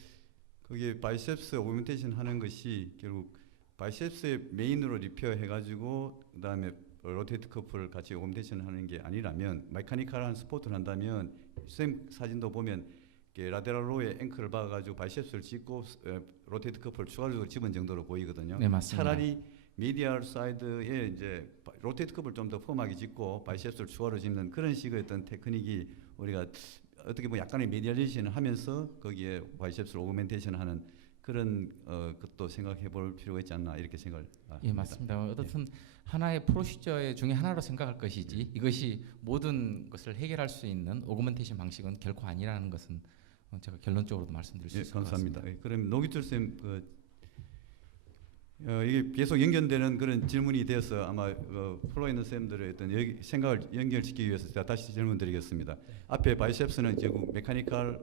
그게 바이셉스 오그멘테이션 하는 것이 결국 바이셉스의 메인으로 리페어 해가지고 그다음에 로테이트 커프를 같이 오그멘테이션 하는 게 아니라면 메카니컬한 스포트를 한다면 선생님 사진도 보면 라테랄 로에 앵클을 박아가지고 바이셉스를 찍고 로테이트 커프를 추가적으로 집은 정도로 보이거든요. 네, 맞습니다. 차라리 미디얼 사이드에 이제 로테이트 커프를 좀 더 펌하게 짓고 바이셉스를 추가로 집는 그런 식의 어떤 테크닉이 우리가 어떻게 보면 약간의 미디얼리제이션을 하면서 거기에 바이셉스를 오그멘테이션하는 그런 것도 생각해 볼 필요가 있지 않나 이렇게 생각을 예, 맞습니다. 어떻든 하나의 프로시저 중에 하나로 생각할 것이지 이것이 모든 것을 해결할 수 있는 오그멘테이션 방식은 결코 아니라는 것은 제가 결론적으로도 말씀드릴 수 있을 것 같습니다. 감사합니다. 그럼 노기철 쌤 이게 계속 연결되는 그런 질문이 되어서 아마 플로어 있는 쌤들의 어떤 생각을 연결시키기 위해서 제가 다시 질문드리겠습니다. 앞에 바이셉스는 결국 메카니컬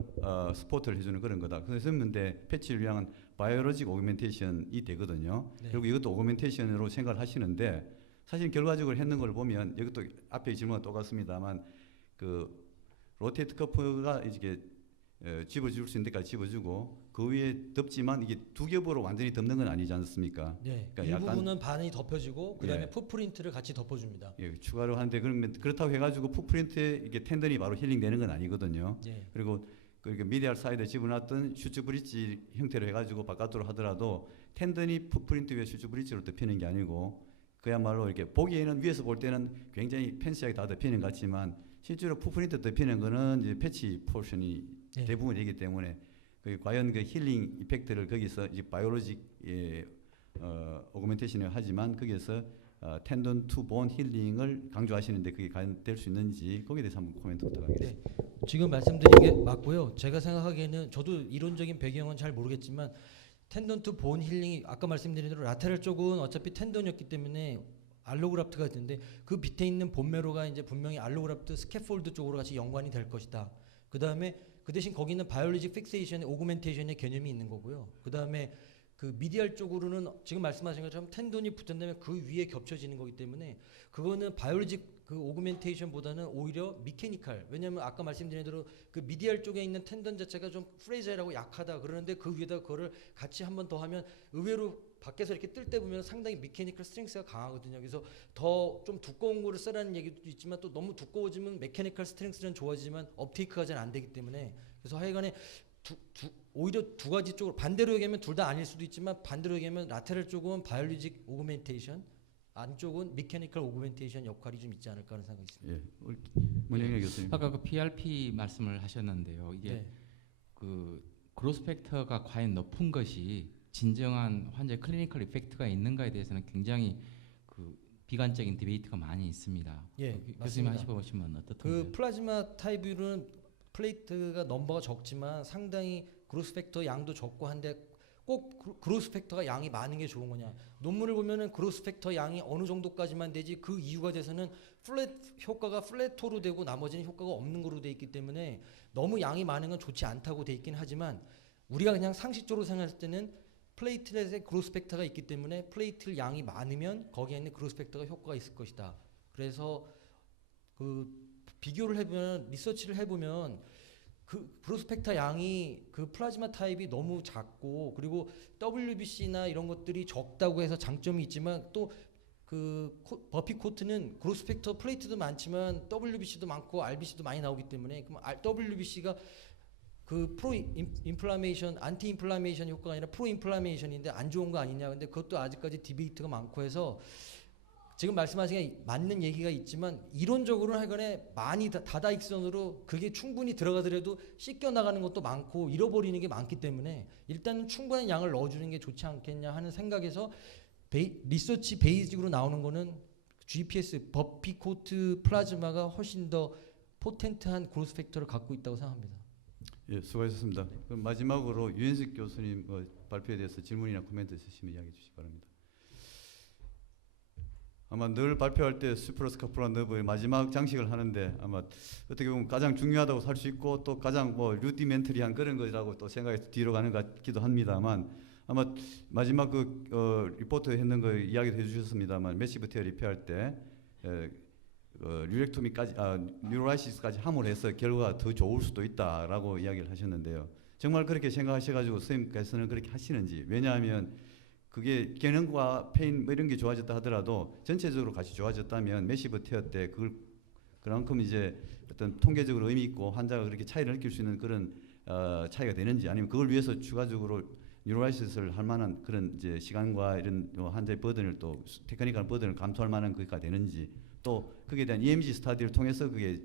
스포트를 해주는 그런 거다. 그래서 근데 패치를 위한 바이오로직 오그멘테이션이 되거든요. 네. 결국 이것도 오그멘테이션으로 생각을 하시는데 사실 결과적으로 했는 걸 보면 이것도 앞에 질문과 똑같습니다만 그 로테이트 커프가 이게 집어줄 수 있는 데까지 집어주고 그 위에 덮지만 이게 두 겹으로 완전히 덮는 건 아니지 않습니까? 네, 그러니까 일부분은 반이 덮여지고 그다음에 예. 풋프린트를 같이 덮어줍니다. 예, 추가로 하는데 그러면 그렇다고 해가지고 풋프린트에 이게 텐던이 바로 힐링되는 건 아니거든요. 예. 그리고 그러니까 미디얼 사이드에 집어놨던 슈츠 브릿지 형태로 해가지고 바깥으로 하더라도 텐던이 풋프린트 위에 슈츠 브릿지로 덮이는 게 아니고 그야말로 이렇게 보기에는 위에서 볼 때는 굉장히 팬시하게 다 덮이는 것 같지만 실제로 풋프린트 덮이는 거는 이제 패치 포션이 예. 대부분이기 때문에 과연 그 힐링 이펙트를 거기서 이제 바이오로직 오그멘테이션을 하지만 거기에서 텐던 투 본 힐링을 강조하시는데 그게 과연 될 수 있는지 거기에 대해서 한번 코멘트 부탁하겠습니다. 지금 말씀드린 게 맞고요. 제가 생각하기에는 저도 이론적인 배경은 잘 모르겠지만 텐던 투 본 힐링이 아까 말씀드린 대로 라테럴 쪽은 어차피 텐던이었기 때문에 알로그라프트가 있는데 그 밑에 있는 본메로가 이제 분명히 알로그라프트 스캐폴드 쪽으로 같이 연관이 될 것이다. 그 다음에 그 대신 거기는 바이올로직 픽세이션의 오그멘테이션의 개념이 있는 거고요. 그 다음에 그 미디얼 쪽으로는 지금 말씀하신 것처럼 텐돈이 붙은 다음에 그 위에 겹쳐지는 거기 때문에 그거는 바이올로직 그 오그멘테이션보다는 오히려 미케니컬. 왜냐하면 아까 말씀드린 대로 그 미디얼 쪽에 있는 텐던 자체가 좀 프레자일하고 약하다 그러는데 그 위에다 그거를 같이 한 번 더 하면 의외로 밖에서 이렇게 뜰 때 보면 상당히 미케니컬 스트렝스가 강하거든요. 그래서 더 좀 두꺼운 거를 쓰라는 얘기도 있지만 또 너무 두꺼워지면 메케니컬 스트렝스는 좋아지지만 업테이크가 잘 안 되기 때문에 그래서 하여간에 오히려 두 가지 쪽으로 반대로 얘기하면 둘 다 아닐 수도 있지만 반대로 얘기하면 라테럴 쪽은 바이올로직 오그멘테이션 안쪽은 미케니컬 오그멘테이션 역할이 좀 있지 않을까 하는 생각이 있습니다. 예, 문영일 교수님. 아까 그 PRP 말씀을 하셨는데요. 이게 네. 그 그로스 팩터가 과연 높은 것이 진정한 환자의 클리니컬 이펙트가 있는가에 대해서는 굉장히 그 비관적인 디베이트가 많이 있습니다. 예, 교수님 맞습니다. 하시보시면 어떻던가요? 그 플라즈마 타입으로는 플레이트가 넘버가 적지만 상당히 그로스 팩터 양도 적고 한데 꼭 그로스 팩터가 양이 많은 게 좋은 거냐? 논문을 보면은 그로스 팩터 양이 어느 정도까지만 되지 그 이유가 돼서는 플랫 효과가 플래토로 되고 나머지는 효과가 없는 거로 돼 있기 때문에 너무 양이 많은 건 좋지 않다고 돼 있긴 하지만 우리가 그냥 상식적으로 생각했을 때는 플레이트렛에 그로스 팩터가 있기 때문에 플레이트 양이 많으면 거기에 있는 그로스 팩터가 효과가 있을 것이다. 그래서 그 비교를 해보면 리서치를 해보면 그 그로스 팩터 양이 그 플라즈마 타입이 너무 작고 그리고 WBC나 이런 것들이 적다고 해서 장점이 있지만 또 그 버피 코트는 그로스 팩터 플레이트도 많지만 WBC도 많고 RBC도 많이 나오기 때문에 그럼 WBC가 그 프로 인플라메이션, 안티 인플라메이션 효과가 아니라 프로 인플라메이션인데 안 좋은 거 아니냐. 근데 그것도 아직까지 디베이트가 많고 해서 지금 말씀하신 게 맞는 얘기가 있지만 이론적으로는 하여간에 많이 다다익선으로 그게 충분히 들어가더라도 씻겨 나가는 것도 많고 잃어버리는 게 많기 때문에 일단은 충분한 양을 넣어주는 게 좋지 않겠냐 하는 생각에서 리서치 베이직으로 나오는 거는 GPS 버피코트 플라즈마가 훨씬 더 포텐트한 그로스 팩터를 갖고 있다고 생각합니다. 예, 수고하셨습니다. 그럼 마지막으로 유현석 교수님 발표에 대해서 질문이나 코멘트 있으시면 이야기해 주시기 바랍니다. 아마 늘 발표할 때 수프라스카프라 너브의 마지막 장식을 하는데 아마 어떻게 보면 가장 중요하다고 할 수 있고 또 가장 뭐 루디멘터리한 그런 거라고 또 생각해서 뒤로 가는 것 같기도 합니다만 아마 마지막 그 리포트 했는 거 이야기도 해주셨습니다만 매시브 티어 리페어할 때 류렉토미까지 뉴로라이시스까지 함으로 해서 결과가 더 좋을 수도 있다라고 이야기를 하셨는데요. 정말 그렇게 생각하셔가지고 선생님께서는 그렇게 하시는지. 왜냐하면 그게 기능과 페인 뭐 이런 게 좋아졌다 하더라도 전체적으로 같이 좋아졌다면 매시브 티어 때 그만큼 이제 어떤 통계적으로 의미 있고 환자가 그렇게 차이를 느낄 수 있는 그런 차이가 되는지 아니면 그걸 위해서 추가적으로 뉴로라이시스를 할 만한 그런 이제 시간과 이런 환자의 버든을 또 테크니컬 버든을 감소할 만한 그가 되는지 또 그에 대한 EMG 스타디를 통해서 그게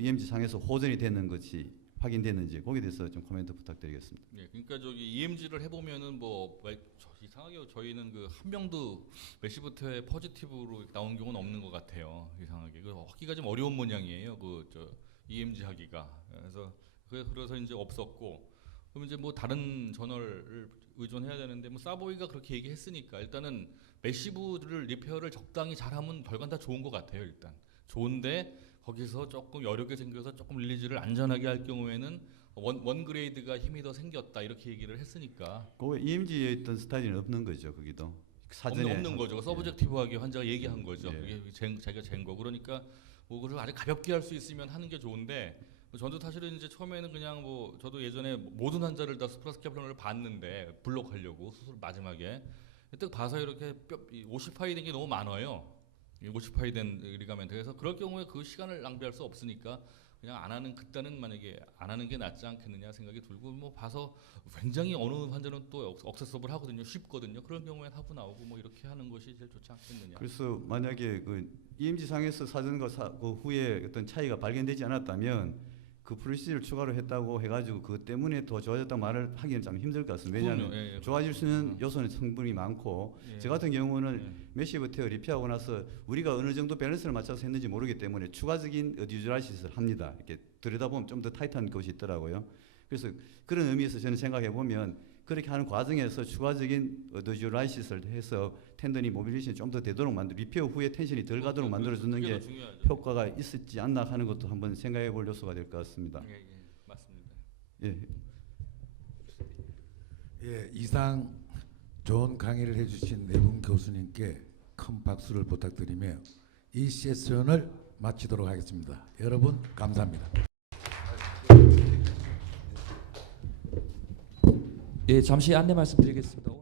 EMG 상에서 호전이 되는 것이 확인됐는지 거기에 대해서 좀 코멘트 부탁드리겠습니다. 네, 그러니까 저기 EMG를 해보면은 뭐 이상하게 저희는 그 한 명도 매시브트에 포지티브로 나온 경우는 없는 것 같아요. 이상하게 그 하기가 좀 어려운 모양이에요. 그 저 EMG 하기가 그래서 이제 없었고 그럼 이제 뭐 다른 저널을 의존해야 되는데 뭐 사보이가 그렇게 얘기했으니까 일단은 매시브를 리페어를 적당히 잘하면 결과는 다 좋은 것 같아요. 일단 좋은데 거기서 조금 여력이 생겨서 조금 릴리즈를 안전하게 할 경우에는 원 그레이드가 힘이 더 생겼다 이렇게 얘기를 했으니까 그 EMG에 있던 스타디는 없는 거죠. 거기도 사전에 없는 거죠. 서브젝티브하게 환자가 얘기한 거죠. 예. 그게 자기가 잰 거. 그러니까 뭐 그걸 아주 가볍게 할 수 있으면 하는 게 좋은데 저도 사실은 이제 처음에는 그냥 뭐 저도 예전에 모든 환자를 다 수프라스캐플런을 봤는데 블록하려고 수술 마지막에 그때 봐서 이렇게 50파이 된 게 너무 많아요. 50파이 된 리가멘트. 그래서 그럴 경우에 그 시간을 낭비할 수 없으니까 그냥 안 하는 그때는 만약에 안 하는 게 낫지 않겠느냐 생각이 들고 뭐 봐서 굉장히 어느 환자는 또 억세서블 하거든요. 쉽거든요. 그런 경우에 하고 나오고 뭐 이렇게 하는 것이 제일 좋지 않겠느냐. 그래서 만약에 그 EMG 상에서 사전과 그 후에 어떤 차이가 발견되지 않았다면 그 프로시저를 추가로 했다고 해가지고 그것 때문에 더 좋아졌다고 말을 하기는 좀 힘들 것 같습니다. 왜냐하면 예. 좋아질 수 있는 요소는 성분이 많고 예. 저 같은 경우는 매시브 테어 리피하고 나서 우리가 어느 정도 밸런스를 맞춰서 했는지 모르기 때문에 추가적인 뉴즈라이시스를 합니다. 이렇게 들여다보면 좀 더 타이트한 것이 있더라고요. 그래서 그런 의미에서 저는 생각해 보면 그렇게 하는 과정에서 추가적인 뉴즈라이시스를 해서 텐던이 모빌리션이 좀 더 되도록 리페어 후에 텐션이 덜 가도록 만들어주는 게 효과가 있었지 않나 하는 것도 한번 생각해 볼 요소가 될 것 같습니다. 예, 맞습니다. 예. 예, 이상 좋은 강의를 해주신 네 분 교수님께 큰 박수를 부탁드리며 이 세션을 마치도록 하겠습니다. 여러분 감사합니다. 예, 잠시 안내 말씀드리겠습니다.